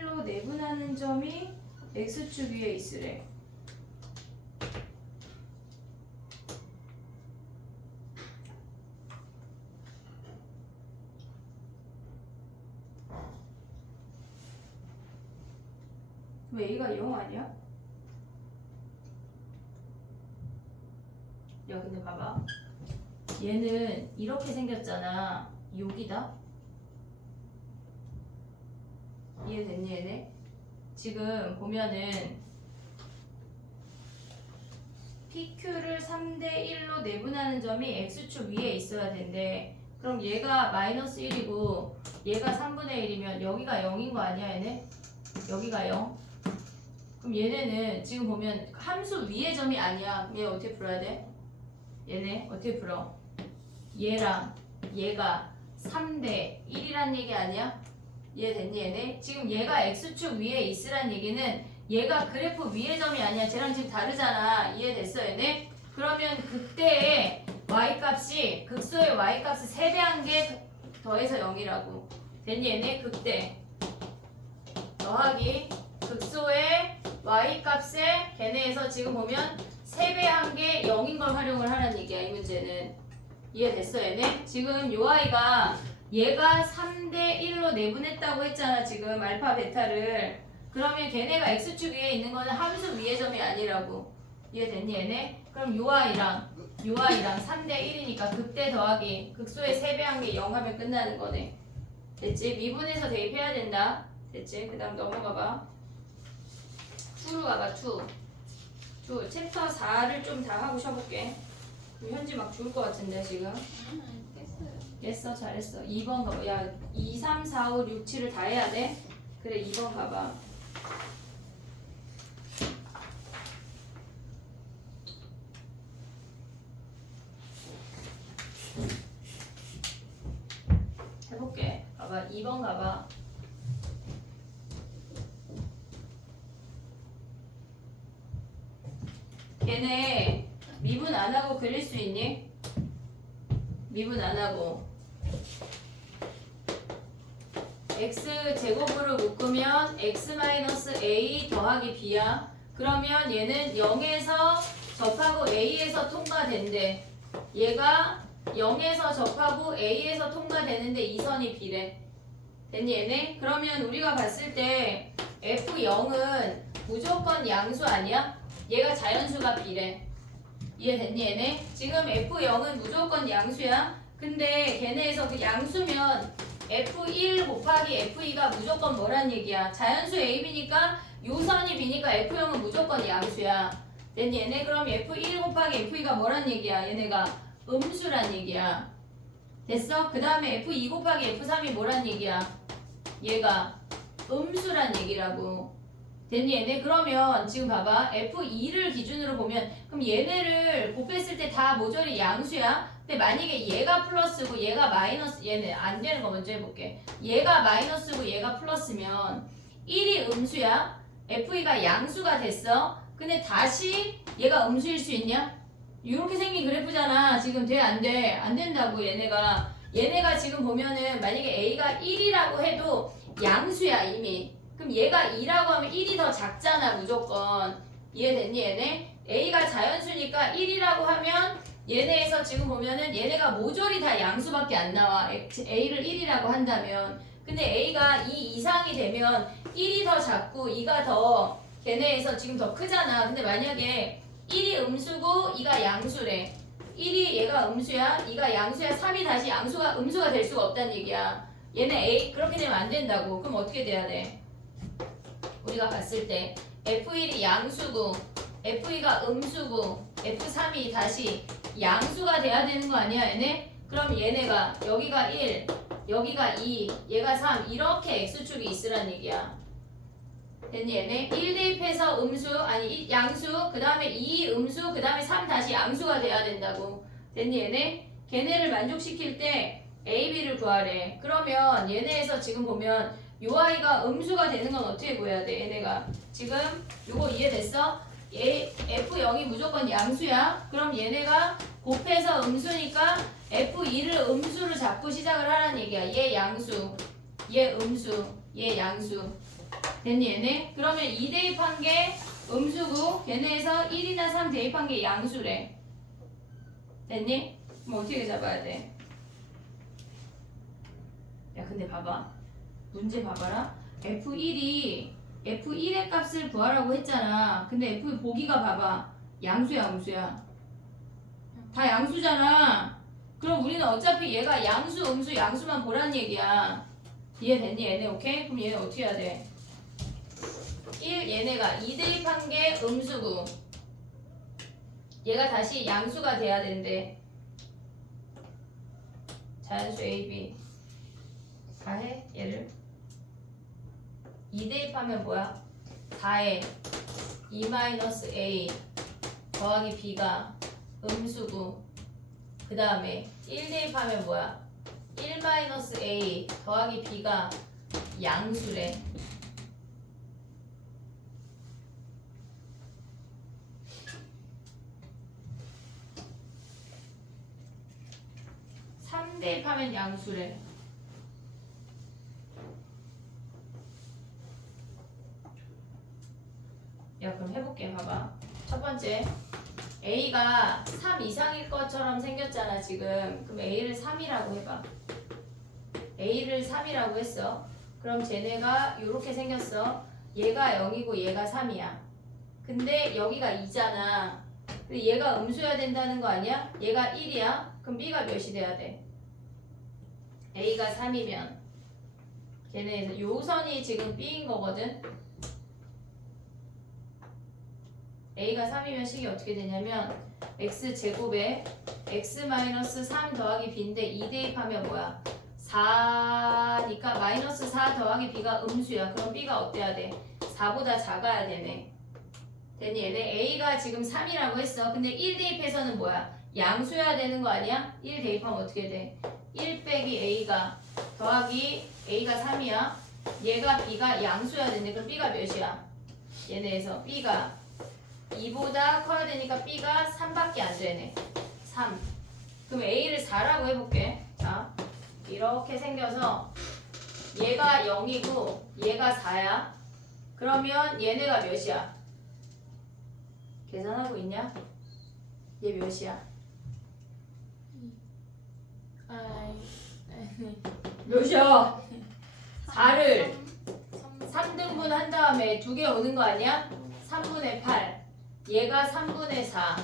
1로 내분하는 점이 x축 위에 있으래. 왜 a가 0 아니야? 야 근데 봐봐. 얘는 이렇게 생겼잖아. 여기다. 이해됐니 얘네? 지금 보면은 PQ를 3대1로 내분하는 점이 X축 위에 있어야 된대. 그럼 얘가 마이너스 1이고 얘가 3분의 1이면 여기가 0인 거 아니야 얘네? 여기가 0. 그럼 얘네는 지금 보면 함수 위의 점이 아니야. 얘 어떻게 풀어야 돼? 얘네 어떻게 풀어? 얘랑 얘가 3대 1이란 얘기 아니야? 이해됐니 얘네? 지금 얘가 x축 위에 있으란 얘기는 얘가 그래프 위의 점이 아니야. 쟤랑 지금 다르잖아. 이해됐어 얘네? 그러면 그때의 y값이 극소의 y값을 3배한 게 더해서 0이라고. 됐니 얘네? 그때 더하기 극소의 y값에 걔네에서 지금 보면 3배한 게 0인 걸 활용을 하라는 얘기야. 이 문제는. 이해됐어 얘네? 지금 요 아이가 얘가 3대 1로 내분했다고 했잖아. 지금 알파 베타를. 그러면 걔네가 x축 위에 있는 거는 함수 위의 점이 아니라고. 이해됐니 얘네? 그럼 요 아이랑 3대 1이니까 그때 더하기 극소의 3배한 게 0 하면 끝나는 거네. 됐지? 미분해서 대입해야 된다. 됐지? 그 다음 넘어가봐. 2로 가봐. 2 챕터 4를 좀 다 하고 쉬어볼게. 현지 막 죽을 것 같은데 지금. 깼어요. 깼어. 잘했어. 2번 가봐. 야 2, 3, 4, 5, 6, 7을 다 해야 돼? 그래 2번 가봐. 해볼게. 봐봐. 2번 가봐. 걔네 미분 안 하고 그릴 수 있니? 미분 안 하고 x 제곱으로 묶으면 x-a 더하기 b야. 그러면 얘는 0에서 접하고 a에서 통과된대. 얘가 0에서 접하고 a에서 통과되는데 이 선이 b래. 됐니 얘네? 그러면 우리가 봤을 때 f0은 무조건 양수 아니야? 얘가 자연수가 b래. 이해됐니 얘네? 지금 f0은 무조건 양수야. 근데 걔네에서 그 양수면 f1 곱하기 f2가 무조건 뭐란 얘기야? 자연수 ab니까 요선이 b니까 f0은 무조건 양수야. 됐니 얘네? 그럼 f1 곱하기 f2가 뭐란 얘기야? 얘네가 음수란 얘기야. 됐어? 그 다음에 f2 곱하기 f3이 뭐란 얘기야? 얘가 음수란 얘기라고. 됐니 얘네? 그러면 지금 봐봐. F2를 기준으로 보면 그럼 얘네를 곱했을 때 다 모조리 양수야. 근데 만약에 얘가 플러스고 얘가 마이너스, 얘네 안 되는 거 먼저 해볼게. 얘가 마이너스고 얘가 플러스면 1이 음수야. F2가 양수가 됐어. 근데 다시 얘가 음수일 수 있냐? 이렇게 생긴 그래프잖아. 지금 돼? 안 돼? 안 된다고 얘네가 지금 보면은 만약에 A가 1이라고 해도 양수야 이미. 그럼 얘가 2라고 하면 1이 더 작잖아 무조건. 이해됐니 얘네? A가 자연수니까 1이라고 하면 얘네에서 지금 보면은 얘네가 모조리 다 양수밖에 안 나와. A를 1이라고 한다면. 근데 A가 2 이상이 되면 1이 더 작고 2가 더 걔네에서 지금 더 크잖아. 근데 만약에 1이 음수고 2가 양수래. 1이 얘가 음수야, 2가 양수야, 3이 다시 음수가 될 수가 없다는 얘기야. 얘네 A 그렇게 되면 안 된다고. 그럼 어떻게 돼야 돼? 우리가 봤을 때 F1이 양수고 F2가 음수고 F3이 다시 양수가 돼야 되는 거 아니야 얘네? 그럼 얘네가 여기가 1, 여기가 2, 얘가 3 이렇게 X축이 있으란 얘기야. 됐니 얘네? 1 대입해서 음수 아니 양수 그 다음에 2 음수 그 다음에 3 다시 양수가 돼야 된다고. 됐니 얘네? 걔네를 만족시킬 때 A, B를 구하래. 그러면 얘네에서 지금 보면 요 아이가 음수가 되는 건 어떻게 구해야 돼? 얘네가 지금 요거 이해됐어? F0이 무조건 양수야. 그럼 얘네가 곱해서 음수니까 F2를 음수로 잡고 시작을 하라는 얘기야. 얘 양수, 얘 음수, 얘 양수. 됐니 얘네? 그러면 2 대입한 게 음수고 걔네에서 1이나 3 대입한 게 양수래. 됐니? 그럼 어떻게 잡아야 돼? 야 근데 봐봐. 문제 봐봐라. F1의 값을 구하라고 했잖아. 근데 F 보기가 봐봐. 양수야 음수야? 다 양수잖아. 그럼 우리는 어차피 얘가 양수 음수 양수만 보란 얘기야. 이해됐니 얘네? 오케이? 그럼 얘는 어떻게 해야 돼? 1 얘네가 2 대입한 게 음수고 얘가 다시 양수가 돼야 된대. 자연수 A, B 다 해? 얘를 2 대입하면 뭐야? 4에 2-A 더하기 B가 음수고 그 그 다음에 1 대입하면 뭐야? 1-a 더하기 b가 양수래. 대입하면 양수래. 야, 그럼 해볼게. 봐봐. 첫 번째, A가 3 이상일 것처럼 생겼잖아, 지금. 그럼 A를 3이라고 해봐. A를 3이라고 했어. 그럼 쟤네가 이렇게 생겼어. 얘가 0이고 얘가 3이야. 근데 여기가 2잖아. 근데 얘가 음수여야 된다는 거 아니야? 얘가 1이야. 그럼 B가 몇이 돼야 돼? A가 3이면 걔네에서 요 선이 지금 B인 거거든. A가 3이면 식이 어떻게 되냐면 X제곱에 X-3 더하기 B인데 2 대입하면 뭐야? 4니까 마이너스 4 더하기 B가 음수야. 그럼 B가 어때야 돼? 4보다 작아야 되네. 되니 얘네 A가 지금 3이라고 했어. 근데 1 대입해서는 뭐야? 양수여야 되는 거 아니야? 1 대입하면 어떻게 돼? 1 빼기 A가 더하기 A가 3이야. 얘가 B가 양수여야 되는데 그럼 B가 몇이야? 얘네에서 B가 2보다 커야 되니까 B가 3밖에 안 되네. 3. 그럼 A를 4라고 해볼게. 자, 이렇게 생겨서 얘가 0이고 얘가 4야. 그러면 얘네가 몇이야? 계산하고 있냐? 얘 몇이야? 몇이야? 4를 3등분 한 다음에 2개 오는 거 아니야? 3분의 8. 얘가 3분의 4.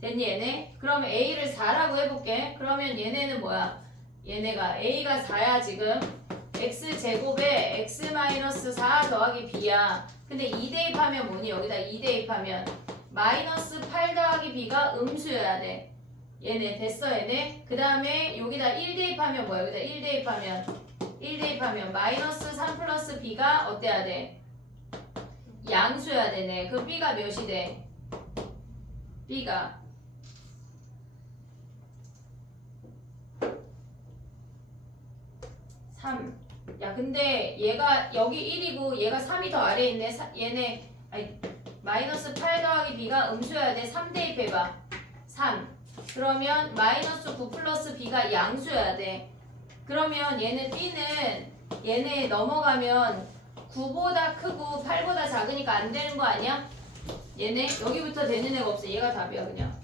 됐니 얘네? 그럼 A를 4라고 해볼게. 그러면 얘네는 뭐야? 얘네가 A가 4야 지금. X제곱에 X-4 더하기 B야. 근데 2 대입하면 뭐니? 여기다 2 대입하면 마이너스 8 더하기 B가 음수여야 돼. 얘네 됐어 얘네. 그 다음에 여기다 1 대입하면 뭐야? 여기다 1 대입하면 마이너스 3 플러스 B가 어때야 돼? 양수여야 되네. 그럼 B가 몇이 돼? B가 3. 야 근데 얘가 여기 1이고 얘가 3이 더 아래에 있네. 얘네 아니 마이너스 8 더하기 B가 음수여야 돼. 3 대입해봐. 3. 그러면 마이너스 9 플러스 B가 양수여야 돼. 그러면 얘는 B는 얘네 넘어가면 9보다 크고 8보다 작으니까 안 되는 거 아니야? 얘네 여기부터 되는 애가 없어. 얘가 답이야 그냥.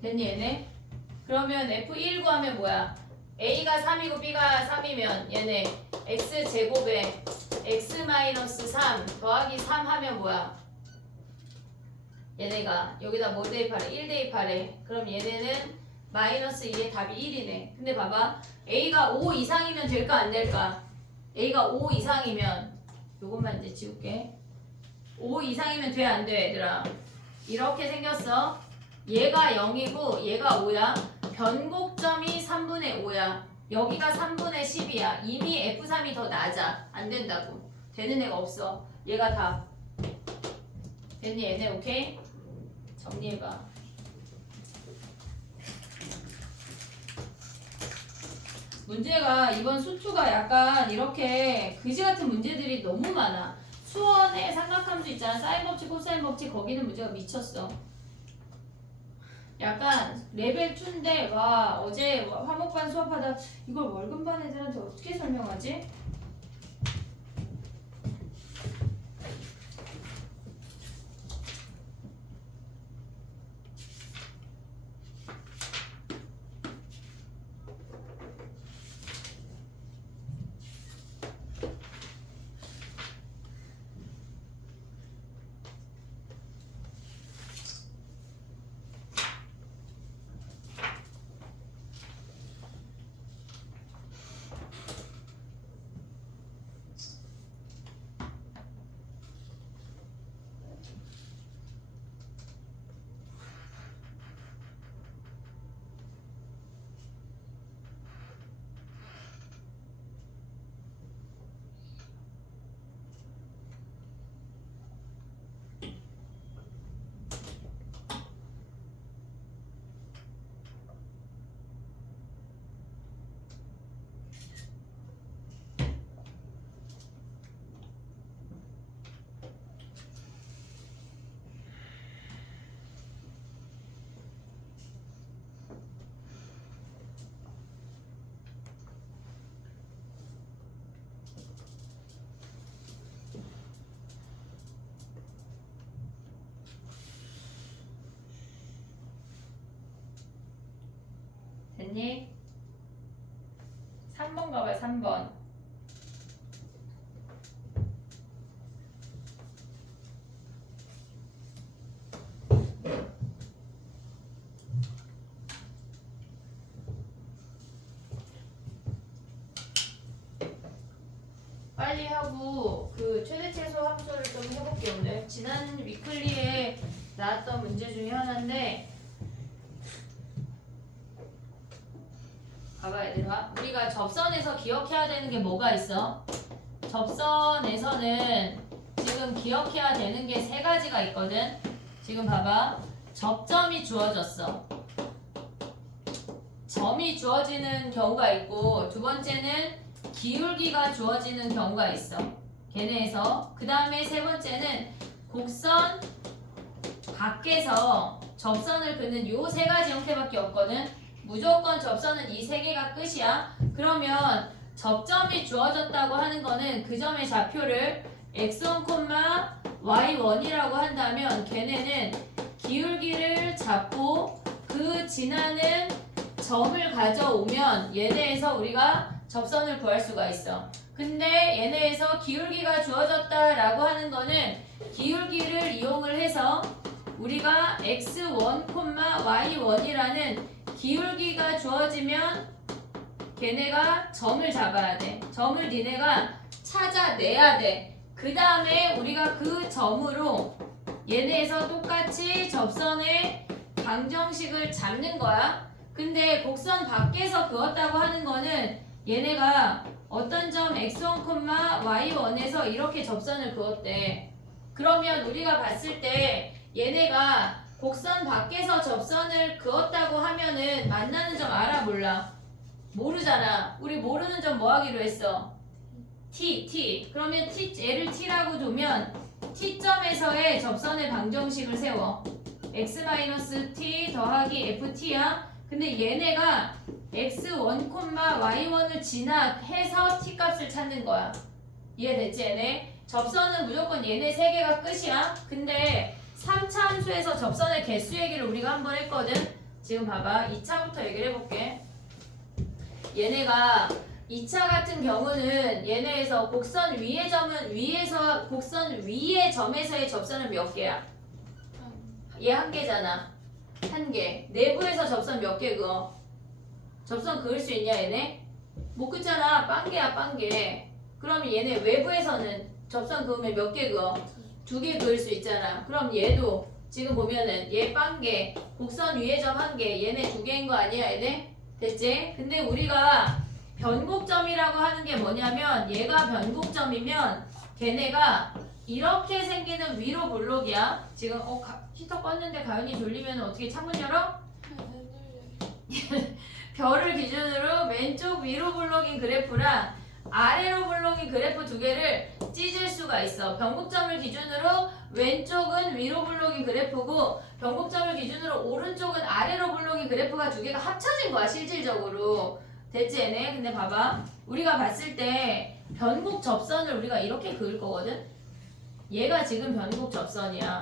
됐니 얘네? 그러면 F1 구하면 뭐야? A가 3이고 B가 3이면 얘네 X제곱에 X-3 더하기 3 하면 뭐야? 얘네가 여기다 뭐 대입하래? 1 대입하래. 그럼 얘네는 마이너스 2의 답이 1이네. 근데 봐봐. A가 5 이상이면 될까 안 될까? A가 5 이상이면 요것만 이제 지울게. 5 이상이면 돼 안 돼 얘들아? 이렇게 생겼어. 얘가 0이고 얘가 5야. 변곡점이 3분의 5야. 여기가 3분의 10이야. 이미 F3이 더 낮아. 안 된다고. 되는 애가 없어. 얘가 답. 됐니 얘네? 오케이? 정리해봐. 문제가 이번 수투가 약간 이렇게 그지 같은 문제들이 너무 많아. 수원의 삼각함수 있잖아. 사인 법칙, 코사인 법칙 거기는 문제가 미쳤어. 약간 레벨 2인데 와 어제 화목반 수업하다 이걸 월급반 애들한테 어떻게 설명하지? 됐니? 3번 가봐요. 3번. 빨리 하고 그 최대 최소 함수를 좀 해볼게요. 오늘 지난 위클리에 나왔던 문제 중에 하나인데 봐봐 얘들아, 우리가 접선에서 기억해야 되는 게 뭐가 있어? 접선에서는 지금 기억해야 되는 게 세 가지가 있거든. 지금 봐봐, 접점이 주어졌어. 점이 주어지는 경우가 있고, 두 번째는 기울기가 주어지는 경우가 있어. 걔네에서. 그 다음에 세 번째는 곡선 밖에서 접선을 긋는 요 세 가지 형태밖에 없거든. 무조건 접선은 이 세 개가 끝이야. 그러면 접점이 주어졌다고 하는 거는 그 점의 좌표를 x1, y1이라고 한다면 걔네는 기울기를 잡고 그 지나는 점을 가져오면 얘네에서 우리가 접선을 구할 수가 있어. 근데 얘네에서 기울기가 주어졌다라고 하는 거는 기울기를 이용을 해서 우리가 x1, y1이라는 기울기가 주어지면 걔네가 점을 잡아야 돼. 점을 니네가 찾아내야 돼. 그 다음에 우리가 그 점으로 얘네에서 똑같이 접선의 방정식을 잡는 거야. 근데 곡선 밖에서 그었다고 하는 거는 얘네가 어떤 점 x1, y1에서 이렇게 접선을 그었대. 그러면 우리가 봤을 때 얘네가 곡선 밖에서 접선을 그었다고 하면은 만나는 점 알아 몰라? 모르잖아. 우리 모르는 점 뭐 하기로 했어? t. 그러면 얘를 t라고 두면 t점에서의 접선의 방정식을 세워. x-t 더하기 ft야. 근데 얘네가 x1, y1을 진학해서 t 값을 찾는 거야. 이해됐지 얘네? 접선은 무조건 얘네 세 개가 끝이야. 근데 3차 함수에서 접선의 개수 얘기를 우리가 한번 했거든. 지금 봐봐. 2차부터 얘기를 해볼게. 얘네가 2차 같은 경우는 얘네에서 곡선 위의 점은 위에서 곡선 위의 점에서의 접선은 몇 개야? 얘 한 개잖아. 한 개. 내부에서 접선 몇 개 그어? 접선 그을 수 있냐 얘네? 못 긋잖아. 빵개야 빵개. 그럼 얘네 외부에서는 접선 그으면 몇 개 그어? 2개 그을 수 있잖아. 그럼 얘도 지금 보면은 얘 빵개, 곡선 위의 점 한 개, 얘네 2개인 거 아니야 얘네? 됐지? 근데 우리가 변곡점이라고 하는 게 뭐냐면 얘가 변곡점이면 걔네가 이렇게 생기는 위로 볼록이야. 지금 히터 껐는데 가연이 졸리면 어떻게 창문 열어? 별을 기준으로 왼쪽 위로 볼록인 그래프랑 아래로 볼록인 그래프 두 개를 찢을 수가 있어. 변곡점을 기준으로 왼쪽은 위로 볼록인 그래프고 변곡점을 기준으로 오른쪽은 아래로 볼록인 그래프가 두 개가 합쳐진 거야 실질적으로. 됐지 얘네? 근데 봐봐. 우리가 봤을 때 변곡 접선을 우리가 이렇게 그을 거거든? 얘가 지금 변곡 접선이야.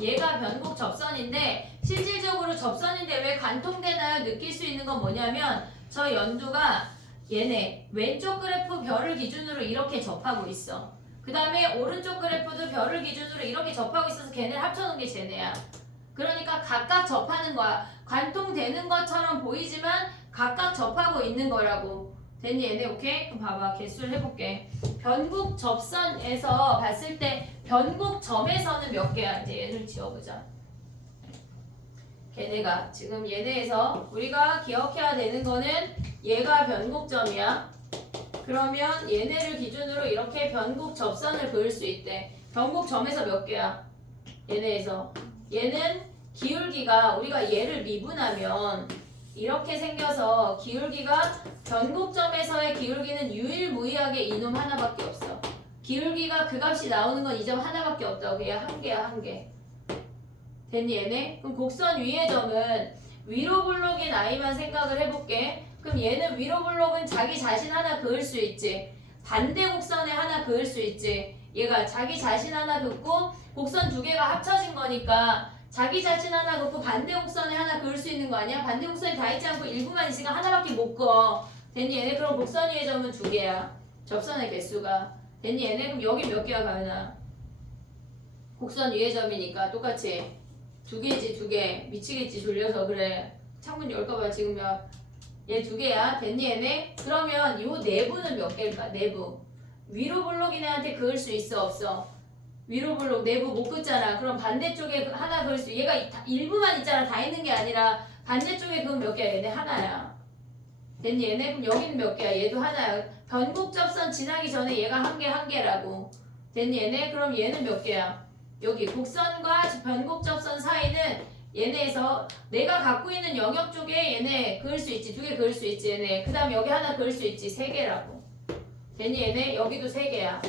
얘가 변곡 접선인데 실질적으로 접선인데 왜 관통되나요? 느낄 수 있는 건 뭐냐면 저 연두가 얘네 왼쪽 그래프 별을 기준으로 이렇게 접하고 있어. 그 다음에 오른쪽 그래프도 별을 기준으로 이렇게 접하고 있어서 걔네를 합쳐놓은 게 쟤네야. 그러니까 각각 접하는 거야. 관통되는 것처럼 보이지만 각각 접하고 있는 거라고. 됐니 얘네? 오케이? 그럼 봐봐. 개수를 해볼게. 변곡 접선에서 봤을 때 변곡점에서는 몇 개야? 이제 얘를 지워보자. 걔네가 지금 얘네에서 우리가 기억해야 되는 거는 얘가 변곡점이야. 그러면 얘네를 기준으로 이렇게 변곡 접선을 그을 수 있대. 변곡점에서 몇 개야? 얘네에서. 얘는 기울기가 우리가 얘를 미분하면 이렇게 생겨서 기울기가 변곡점에서의 기울기는 유일무이하게 이놈 하나밖에 없어. 기울기가 그 값이 나오는 건 이 점 하나밖에 없다고. 얘 한 개야 한 개. 됐니 얘네? 그럼 곡선 위의 점은 위로 볼록인 i만 생각을 해볼게. 그럼 얘는 위로 볼록은 자기 자신 하나 그을 수 있지. 반대 곡선에 하나 그을 수 있지. 얘가 자기 자신 하나 긋고 곡선 두 개가 합쳐진 거니까 자기 자신 하나 긋고 반대 곡선에 하나 그을 수 있는 거 아니야? 반대 곡선이 다 있지 않고 일부만 있으니까 하나밖에 못 그어. 됐니? 얘네 그럼 곡선 위의 점은 2개야. 접선의 개수가. 됐니? 얘네 그럼 여기 몇 개야 가연아? 곡선 위의 점이니까 똑같이 2개지 2개. 미치겠지 졸려서 그래. 창문 열까봐 지금 몇? 얘 2개야. 됐니 얘네? 그러면 요 내부는 몇 개일까? 내부. 위로 블록인 애한테 그을 수 있어 없어? 위로 블록 내부 못 긋잖아. 그럼 반대쪽에 하나 그을 수 얘가 일부만 있잖아. 다 있는 게 아니라 반대쪽에 그은 몇 개야? 얘네 하나야. 됐니 얘네? 그럼 여기는 몇 개야? 얘도 하나야. 변곡 접선 지나기 전에 얘가 한 개라고. 됐니 얘네? 그럼 얘는 몇 개야? 여기 곡선과 변곡 접선 사이는 얘네에서 내가 갖고 있는 영역 쪽에 얘네 그을 수 있지. 2개 그을 수 있지 얘네. 그 다음 여기 하나 그을 수 있지. 3개라고. 됐니 얘네? 여기도 3개야.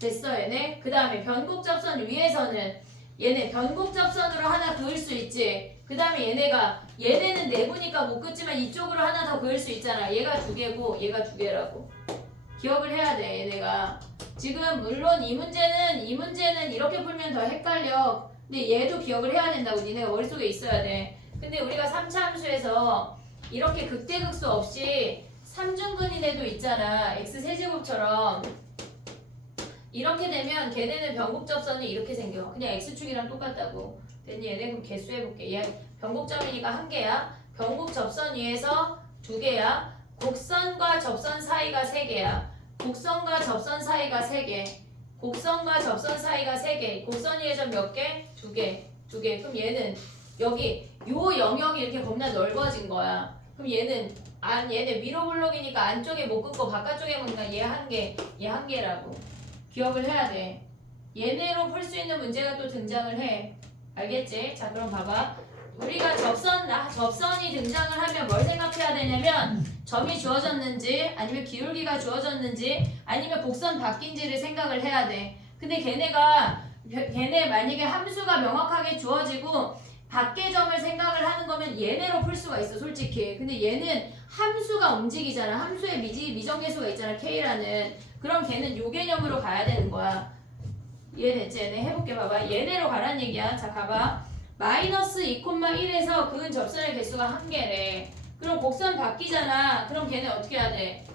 됐어 얘네? 그 다음에 변곡 접선 위에서는 얘네 변곡 접선으로 하나 그을 수 있지. 그 다음에 얘네는 내부니까 못 긋지만 이쪽으로 하나 더 그을 수 있잖아. 얘가 2개고 얘가 2개라고. 기억을 해야 돼 얘네가. 지금 물론 이 문제는 이렇게 풀면 더 헷갈려. 근데 얘도 기억을 해야 된다고. 니네가 머릿속에 있어야 돼. 근데 우리가 3차 함수에서 이렇게 극대극소 없이 3중근인 애도 있잖아. x세제곱처럼. 이렇게 되면 걔네는 변곡 접선이 이렇게 생겨. 그냥 x축이랑 똑같다고. 됐니? 얘네 그럼 개수해볼게. 얘 변곡점이니까 1개야. 변곡 접선 위에서 2개야. 곡선과 접선 사이가 3개야. 곡선과 접선 사이가 3개. 곡선과 접선 사이가 3개. 곡선 위에 점 몇 개? 2개. 2개. 그럼 얘는 여기 요 영역이 이렇게 겁나 넓어진 거야. 그럼 얘는 얘네 위로 블록이니까 안쪽에 못 긋고 바깥쪽에 먹으니까 얘 1개, 얘 1개라고. 기억을 해야 돼. 얘네로 풀 수 있는 문제가 또 등장을 해. 알겠지? 자 그럼 봐봐. 우리가 접선이 등장을 하면 뭘 생각해야 되냐면 점이 주어졌는지 아니면 기울기가 주어졌는지 아니면 곡선 바뀐지를 생각을 해야 돼. 근데 걔네 만약에 함수가 명확하게 주어지고 밖의 점을 생각을 하는 거면 얘네로 풀 수가 있어 솔직히. 근데 얘는 함수가 움직이잖아. 함수에 미정계수가 있잖아. K라는. 그럼 걔는 요 개념으로 가야 되는 거야. 이해됐지? 얘네 해볼게. 봐봐. 얘네로 가란 얘기야. 자 가봐. 마이너스 2,1에서 그은 접선의 개수가 1개래. 그럼 곡선 바뀌잖아. 그럼 걔네 어떻게 해야 돼?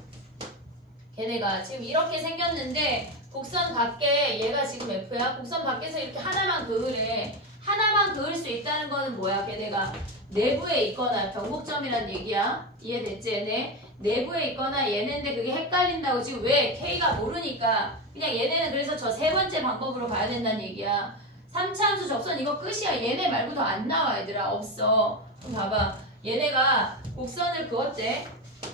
걔네가 지금 이렇게 생겼는데 곡선 밖에 얘가 지금 F야. 곡선 밖에서 이렇게 하나만 그으래. 하나만 그을 수 있다는 거는 뭐야? 걔네가 내부에 있거나 변곡점이란 얘기야. 이해됐지? 얘네 내부에 있거나 얘네인데 그게 헷갈린다고. 지금 왜? K가 모르니까 그냥 얘네는 그래서 저 3번째 방법으로 가야 된다는 얘기야. 3차 함수 접선 이거 끝이야. 얘네 말고 더 안 나와 얘들아. 없어. 그럼 봐봐. 얘네가 곡선을 그었대.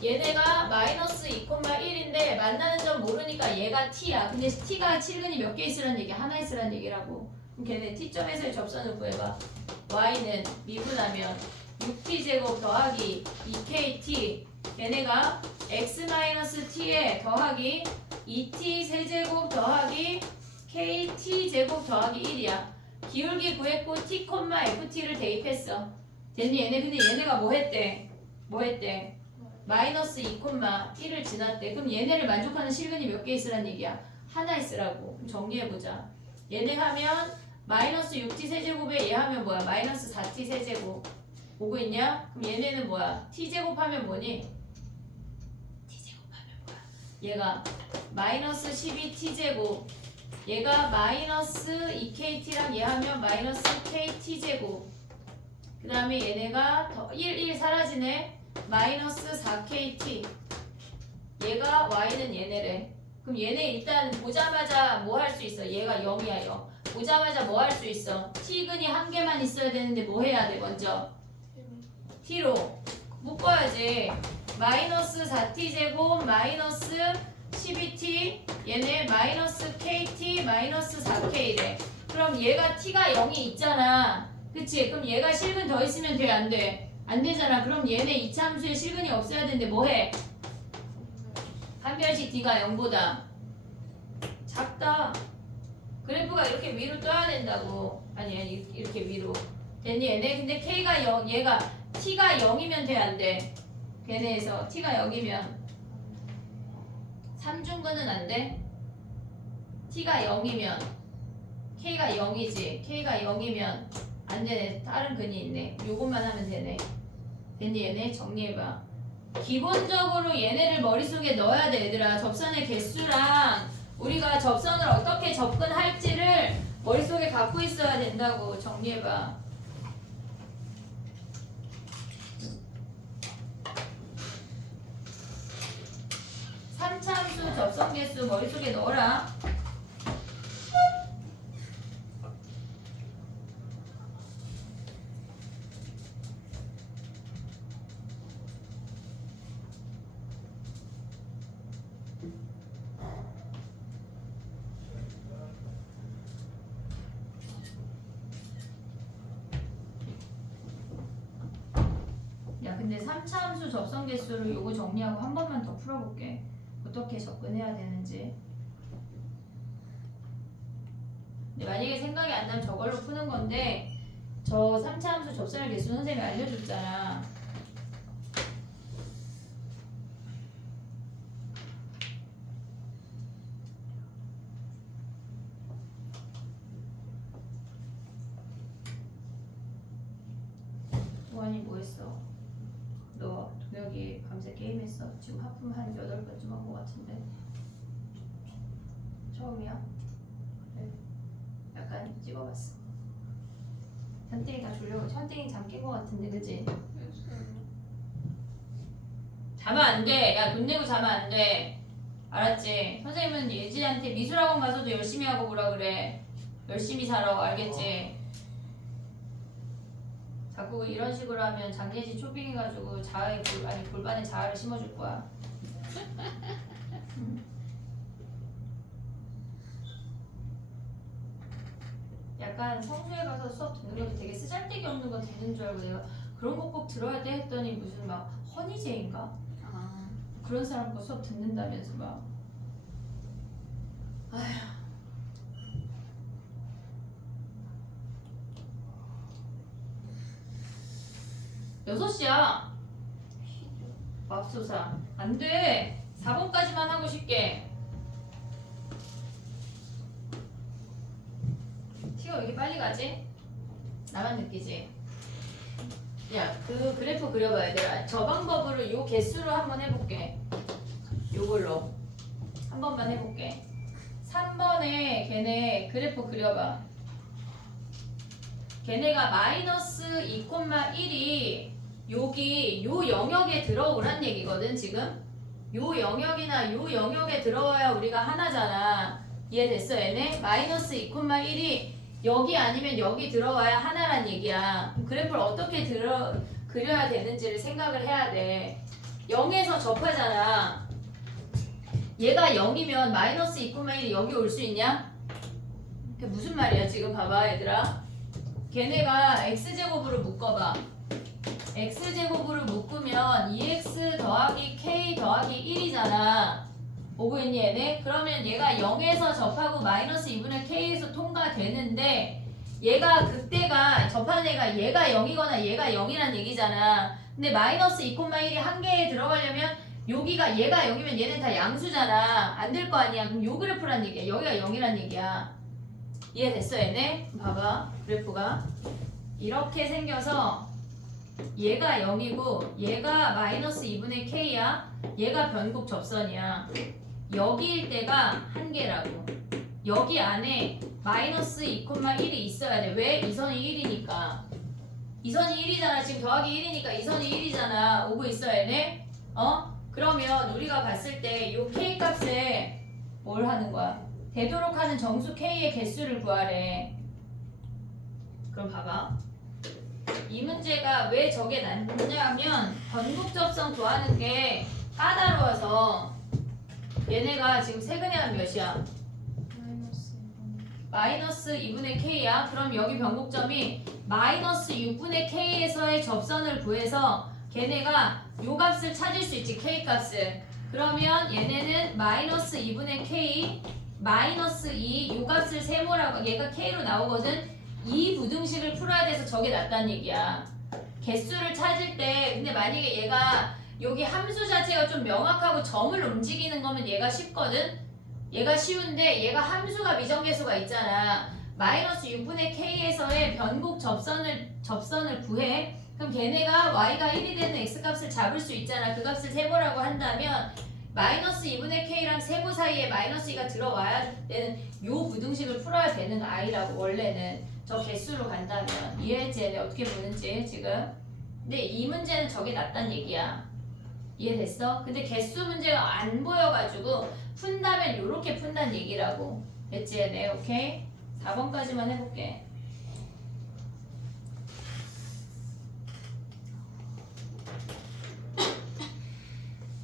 얘네가 마이너스 2,1인데 만나는 점 모르니까 얘가 t야. 근데 t가 칠근이 몇 개 있으란 얘기야? 하나 있으란 얘기라고. 그럼 걔네 t점에서의 접선을 구해봐. y는 미분하면 6t제곱 더하기 2kt. 얘네가 x-t에 더하기 2t 세제곱 더하기 kt제곱 더하기 1이야. 기울기 구했고 t, ft를 대입했어. 됐니? 얘네 근데 얘네가 뭐 했대? 마이너스 2,1을 지났대. 그럼 얘네를 만족하는 실근이 몇 개 있으란 얘기야? 하나 있으라고. 그럼 정리해보자. 얘네 하면 마이너스 6t 세제곱에 얘 하면 뭐야? 마이너스 4t 세제곱. 보고 있냐? 그럼 얘네는 뭐야? t제곱하면 뭐니? t제곱하면 뭐야? 얘가 마이너스 12t제곱. 얘가 마이너스 2kt랑 얘 하면 마이너스 kt제곱. 그 다음에 얘네가 1 사라지네. 마이너스 4kt. 얘가 y는 얘네래. 그럼 얘네 일단 보자마자 뭐 할 수 있어? 얘가 0이야 0. 보자마자 뭐 할 수 있어? t근이 1개만 있어야 되는데 뭐 해야 돼 먼저? t로 묶어야지. 마이너스 4t제곱 마이너스 12t 얘네 마이너스 kt 마이너스 4k래. 그럼 얘가 t가 0이 있잖아. 그치? 그럼 얘가 실근 더 있으면 돼? 안 돼? 안 되잖아. 그럼 얘네 이차함수에 실근이 없어야 되는데 뭐해? 판별식 d가 0보다 작다. 그래프가 이렇게 위로 떠야 된다고. 아니 이렇게 위로. 됐니 얘네? 근데 k가 0 얘가 t가 0이면 돼? 안 돼? 걔네에서 t가 0이면 3중근은 안 돼? t가 0이면 k가 0이지. k가 0이면 안 되네. 다른 근이 있네. 요것만 하면 되네. 됐니 얘네? 정리해봐. 기본적으로 얘네를 머릿속에 넣어야 돼 얘들아. 접선의 개수랑 우리가 접선을 어떻게 접근할지를 머릿속에 갖고 있어야 된다고. 정리해봐. 삼차함수 접선 개수 머릿속에 넣어라. 야 근데 3차 함수 접선 개수를 요거 정리하고 한 번만 더 풀어볼게. 어떻게 접근해야 되는지. 근데 만약에 생각이 안 나면 저걸로 푸는 건데 저 3차 함수 접선의 개수 선생님이 알려줬잖아. 동환이 뭐 했어? 너 동혁이 밤새 게임했어? 지금 하품 한 8번쯤 한 거 같은데 처음이야? 그래 약간 찍어봤어. 현땡이가 졸려. 현땡이 잠 깬 거 같은데 그치? 자면 안 돼. 야 돈 내고 자면 안 돼. 알았지? 선생님은 예지한테 미술학원 가서도 열심히 하고 오라 그래. 열심히 살아. 알겠지? 자꾸 이런 식으로 하면 장예지 초빙해가지고 자아에 골반에 자아를 심어줄 거야. 약간 성수에 가서 수업 듣는 것도 되게 쓰잘데기 없는 거 듣는 줄 알고 내가 그런 거 꼭 들어야 돼 했더니 무슨 막 허니제인가? 그런 사람 거 수업 듣는다면서 막. 아휴. 여섯 시야. 맙소사. 안 돼. 4번까지만 하고 싶게. 티가 왜 이렇게 빨리 가지? 나만 느끼지? 야, 그 그래프 그려봐야 돼. 저 방법으로 요 개수로 한번 해볼게. 요걸로. 한 번만 해볼게. 3번에 걔네 그래프 그려봐. 걔네가 마이너스 2,1이 여기 요 영역에 들어오란 얘기거든 지금. 요 영역이나 요 영역에 들어와야 우리가 하나잖아. 이해됐어 얘네? 마이너스 2,1이 여기 아니면 여기 들어와야 하나란 얘기야. 그래프를 어떻게 그려야 되는지를 생각을 해야 돼. 0에서 접하잖아. 얘가 0이면 마이너스 2,1이 여기 올 수 있냐? 그게 무슨 말이야 지금 봐봐 얘들아. 걔네가 x제곱으로 묶어봐. x제곱으로 묶으면 2x 더하기 k 더하기 1이잖아. 오고 있니 얘네? 그러면 얘가 0에서 접하고 마이너스 2분의 k에서 통과되는데 얘가 그때가 접하는 애가 얘가 0이거나 얘가 0이란 얘기잖아. 근데 마이너스 2,1이 한 개에 들어가려면 여기가 얘가 0이면 얘는 다 양수잖아. 안 될 거 아니야. 그럼 요 그래프란 얘기야. 여기가 0이란 얘기야. 이해됐어 얘네? 봐봐 그래프가 이렇게 생겨서 얘가 0이고 얘가 마이너스 2분의 k야. 얘가 변곡 접선이야. 여기일 때가 한 개라고. 여기 안에 마이너스 2,1이 있어야 돼. 왜? 이 선이 1이니까. 이 선이 1이잖아. 지금 더하기 1이니까 이 선이 1이잖아. 오고 있어야 돼. 그러면 우리가 봤을 때 요 k 값에 뭘 하는 거야? 되도록 하는 정수 k의 개수를 구하래. 그럼 봐봐. 이 문제가 왜 저게 났냐면 변곡 접선 구하는 게 까다로워서. 얘네가 지금 세근이하면 몇이야? 마이너스 2분의 k야. 그럼 여기 변곡점이 마이너스 6분의 k에서의 접선을 구해서 걔네가 요 값을 찾을 수 있지. k 값을. 그러면 얘네는 마이너스 2분의 k 마이너스 2 요 값을 세모라고. 얘가 k로 나오거든. 이 부등식을 풀어야 돼서 저게 낫다는 얘기야. 개수를 찾을 때 근데 만약에 얘가 여기 함수 자체가 좀 명확하고 점을 움직이는 거면 얘가 쉽거든. 얘가 쉬운데 얘가 함수가 미정계수가 있잖아. 마이너스 6분의 k에서의 변곡 접선을 구해. 그럼 걔네가 y가 1이 되는 x값을 잡을 수 있잖아. 그 값을 세보라고 한다면 마이너스 2분의 k랑 세부 사이에 마이너스 2가 들어와야 되는 요 부등식을 풀어야 되는 i라고. 원래는 저 개수로 간다면. 이해했지? 얘네 어떻게 보는지 지금. 근데 이 문제는 저게 낫단 얘기야. 이해됐어? 근데 개수 문제가 안 보여가지고 푼다면 요렇게 푼다는 얘기라고. 됐지? 얘네 오케이? 4번까지만 해볼게.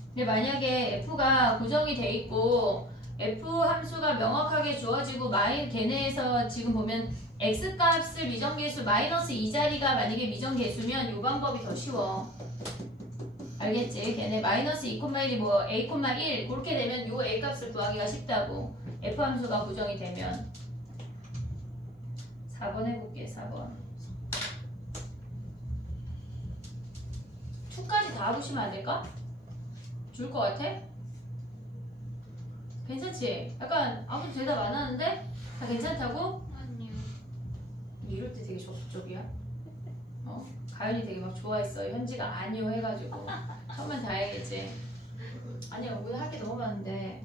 근데 만약에 f가 고정이 돼 있고 f 함수가 명확하게 주어지고 걔네에서 지금 보면 x 값을 미정계수 마이너스 2자리가 만약에 미정계수면 이 방법이 더 쉬워. 알겠지? 걔네 마이너스 2,1이 뭐 a,1 그렇게 되면 요 a 값을 구하기가 쉽다고. f 함수가 고정이 되면. 4번 해볼게. 4번 2까지 다 보시면 안 될까? 줄 것 같아? 괜찮지? 약간 아무도 대답 안 하는데? 다 괜찮다고? 아니요. 이럴 때 되게 적극적이야. 가연이 되게 막 좋아했어. 현지가 아니요 해가지고 처음엔 다행이지. 아니야 오늘 할 게 너무 많은데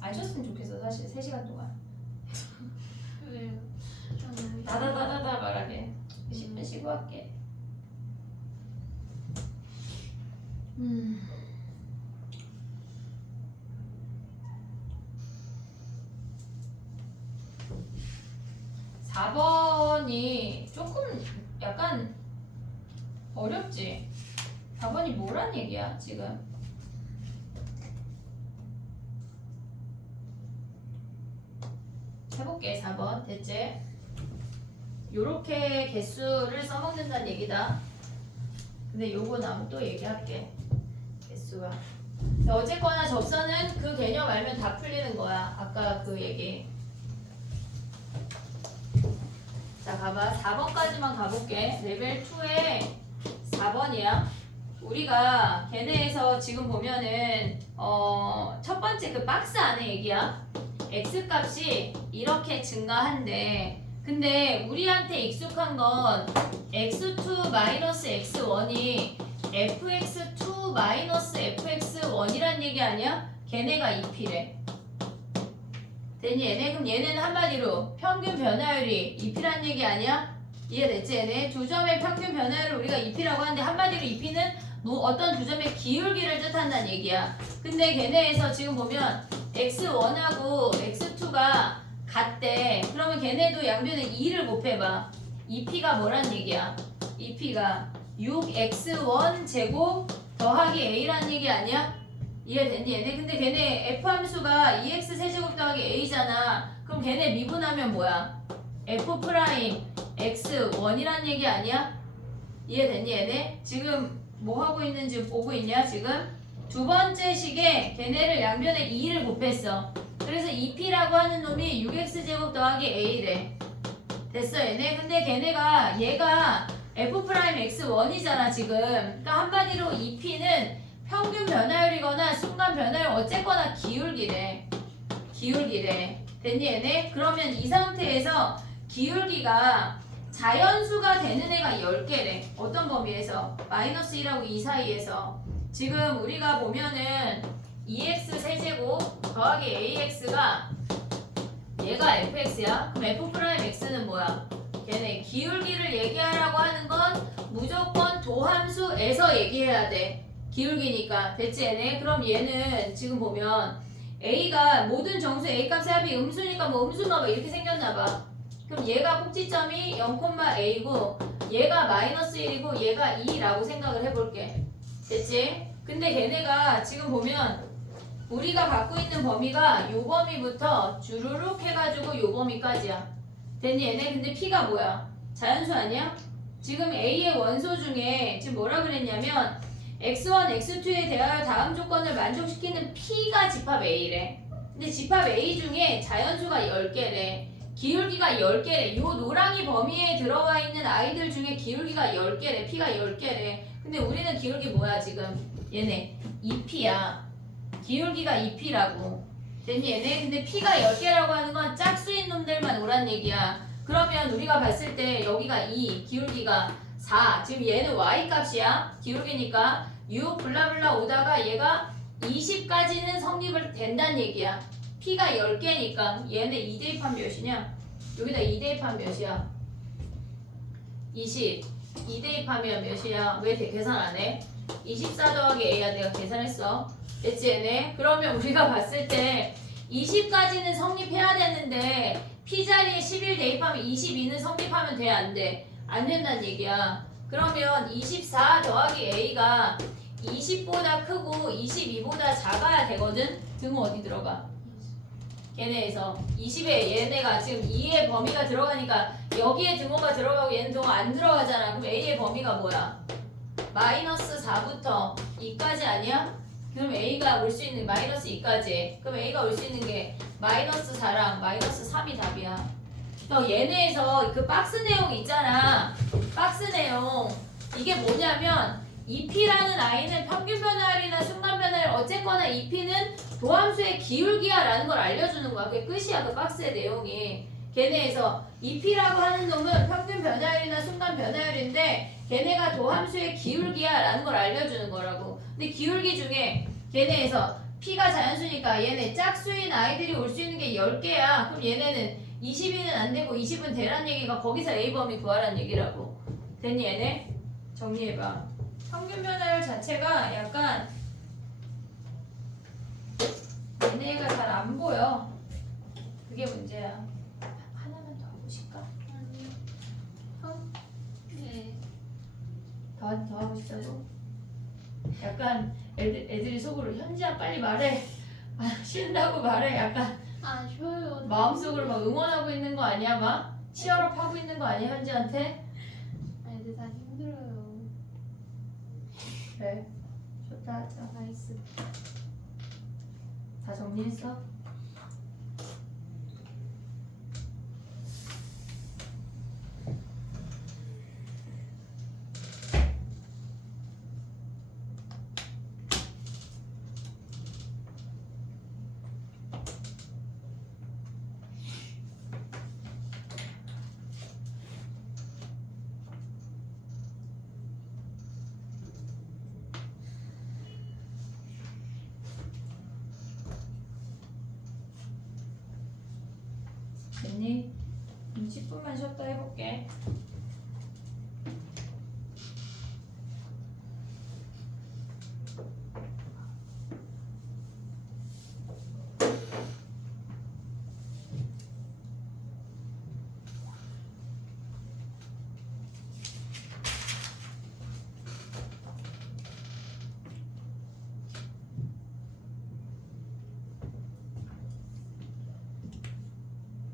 안 쉬었으면 좋겠어. 사실 3시간 동안 왜요? 저는 다다다다다 말하게 10분 쉬고 할게. 4번이 조금 약간 어렵지? 4번이 뭐란 얘기야 지금? 해볼게. 4번 됐지? 요렇게 개수를 써먹는다는 얘기다. 근데 요거 나무 또 얘기할게. 개수가 어쨌거나 접선은 그 개념 알면 다 풀리는 거야. 아까 그 얘기. 자 가봐. 4번까지만 가볼게. 레벨 2에 4번이야. 우리가 걔네에서 지금 보면은 첫 번째 그 박스 안에 얘기야. x값이 이렇게 증가한대. 근데 우리한테 익숙한 건 x2 마이너스 x1이 fx2 마이너스 fx1이란 얘기 아니야? 걔네가 2p래. 됐니 얘네? 그럼 얘네는 한마디로 평균 변화율이 2p란 얘기 아니야? 이해됐지 얘네? 두 점의 평균 변화율을 우리가 2p라고 하는데 한마디로 2p는 어떤 두 점의 기울기를 뜻한다는 얘기야. 근데 걔네에서 지금 보면 x1하고 x2가 같대. 그러면 걔네도 양변에 2를 곱해봐. 2p가 뭐란 얘기야? 2p가 6x1 제곱 더하기 a란 얘기 아니야? 이해됐니 얘네? 근데 걔네 f 함수가 2x 세제곱 더하기 a잖아. 그럼 걔네 미분하면 뭐야? f 프라임 x1이란 얘기 아니야? 이해됐니 얘네? 지금 뭐 하고 있는지 보고 있냐 지금? 두 번째 식에 걔네를 양변에 2를 곱했어. 그래서 2p라고 하는 놈이 6x제곱 더하기 a래. 됐어 얘네? 근데 걔네가 얘가 f 프라임 x1이잖아 지금. 그러니까 한마디로 2p는 평균 변화율이거나 순간 변화율 어쨌거나 기울기래. 기울기래. 됐니 얘네? 그러면 이 상태에서 기울기가 자연수가 되는 애가 10개래. 어떤 범위에서? 마이너스 1하고 2 사이에서. 지금 우리가 보면은 2x 세제곱 더하기 ax가 얘가 fx야. 그럼 f 프라임 x는 뭐야? 걔네 기울기를 얘기하라고 하는 건 무조건 도함수에서 얘기해야 돼. 기울기니까. 됐지 얘네? 그럼 얘는 지금 보면 a가 모든 정수 a 값의 합이 음수니까 뭐 음수가 뭐 이렇게 생겼나봐. 그럼 얘가 꼭지점이 0,a고 얘가 마이너스 1이고 얘가 2라고 생각을 해볼게. 됐지? 근데 걔네가 지금 보면 우리가 갖고 있는 범위가 요 범위부터 주르륵 해가지고 요 범위까지야. 됐니 얘네? 근데 p가 뭐야? 자연수 아니야? 지금 a의 원소 중에 지금 뭐라 그랬냐면 x1, x2에 대하여 다음 조건을 만족시키는 p가 집합 a래. 근데 집합 a 중에 자연수가 10개래. 기울기가 10개래. 요 노랑이 범위에 들어와 있는 아이들 중에 기울기가 10개래. p가 10개래. 근데 우리는 기울기 뭐야 지금? 얘네 2p야. 기울기가 2p라고. 됐니 얘네? 근데 p가 10개라고 하는 건 짝수인 놈들만 오란 얘기야. 그러면 우리가 봤을 때 여기가 2, 기울기가 4. 지금 얘는 y 값이야. 기울기니까 6 블라블라 오다가 얘가 20까지는 성립을 된다는 얘기야. p가 10개니까 얘는 2 대입하면 몇이냐? 여기다 2 대입하면 몇이야? 20. 2 대입하면 몇이야? 왜 계산 안 해? 24 더하기 a야. 내가 계산했어. 됐지 얘네? 그러면 우리가 봤을 때 20까지는 성립해야 되는데 p 자리에 11 대입하면 22는 성립하면 돼? 안 돼? 안 된다는 얘기야. 그러면 24 더하기 a가 20보다 크고 22보다 작아야 되거든? 등은 어디 들어가? 걔네에서 20에 얘네가 지금 2의 범위가 들어가니까 여기에 등호가 들어가고 얘는 등호 안 들어가잖아. 그럼 a의 범위가 뭐야? 마이너스 4부터 2까지 아니야? 그럼 a가 올 수 있는 마이너스 2까지. 그럼 a가 올 수 있는 게 마이너스 4랑 마이너스 3이 답이야. 얘네에서 그 박스 내용 있잖아. 박스 내용 이게 뭐냐면 2p라는 i는 평균 변화율이나 순간 변화율 어쨌거나 2p는 도함수의 기울기야 라는 걸 알려주는 거야. 그게 끝이야. 그 박스의 내용이. 걔네에서 2p라고 하는 놈은 평균 변화율이나 순간 변화율인데 걔네가 도함수의 기울기야 라는 걸 알려주는 거라고. 근데 기울기 중에 걔네에서 p가 자연수니까 얘네 짝수인 아이들이 올 수 있는 게 10개야. 그럼 얘네는 22는 안 되고 20은 되란 얘기가 거기서 a 범위 구하란 얘기라고. 됐니 얘네? 정리해봐. 평균 변화율 자체가 약간 얘네가 잘 안 보여. 그게 문제야. 하나만 더 하고 싶까? 아니요. 네. 더 하고 싶다고? 약간 애들이 속으로 현지야 빨리 말해. 아, 싫다고 말해. 약간 아 쉬워요. 마음속으로 막 응원하고 있는 거 아니야? 막 치열업 하고 있는 거 아니야 현지한테? 애들 다 힘들어요. 그래. 좋다. 자, 나이스. 다 정리했어? 됐니? 10분만 쉬었다 해볼게.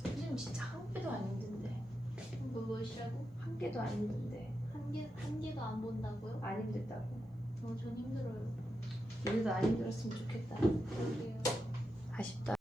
요즘 진짜 한 개도 안 힘든데. 무엇이라고? 한 개도 안 힘든데. 한 개도 안 본다고요? 안 힘들다고. 전 힘들어요. 우리도 안 힘들었으면 좋겠다. 그러게요. 아쉽다.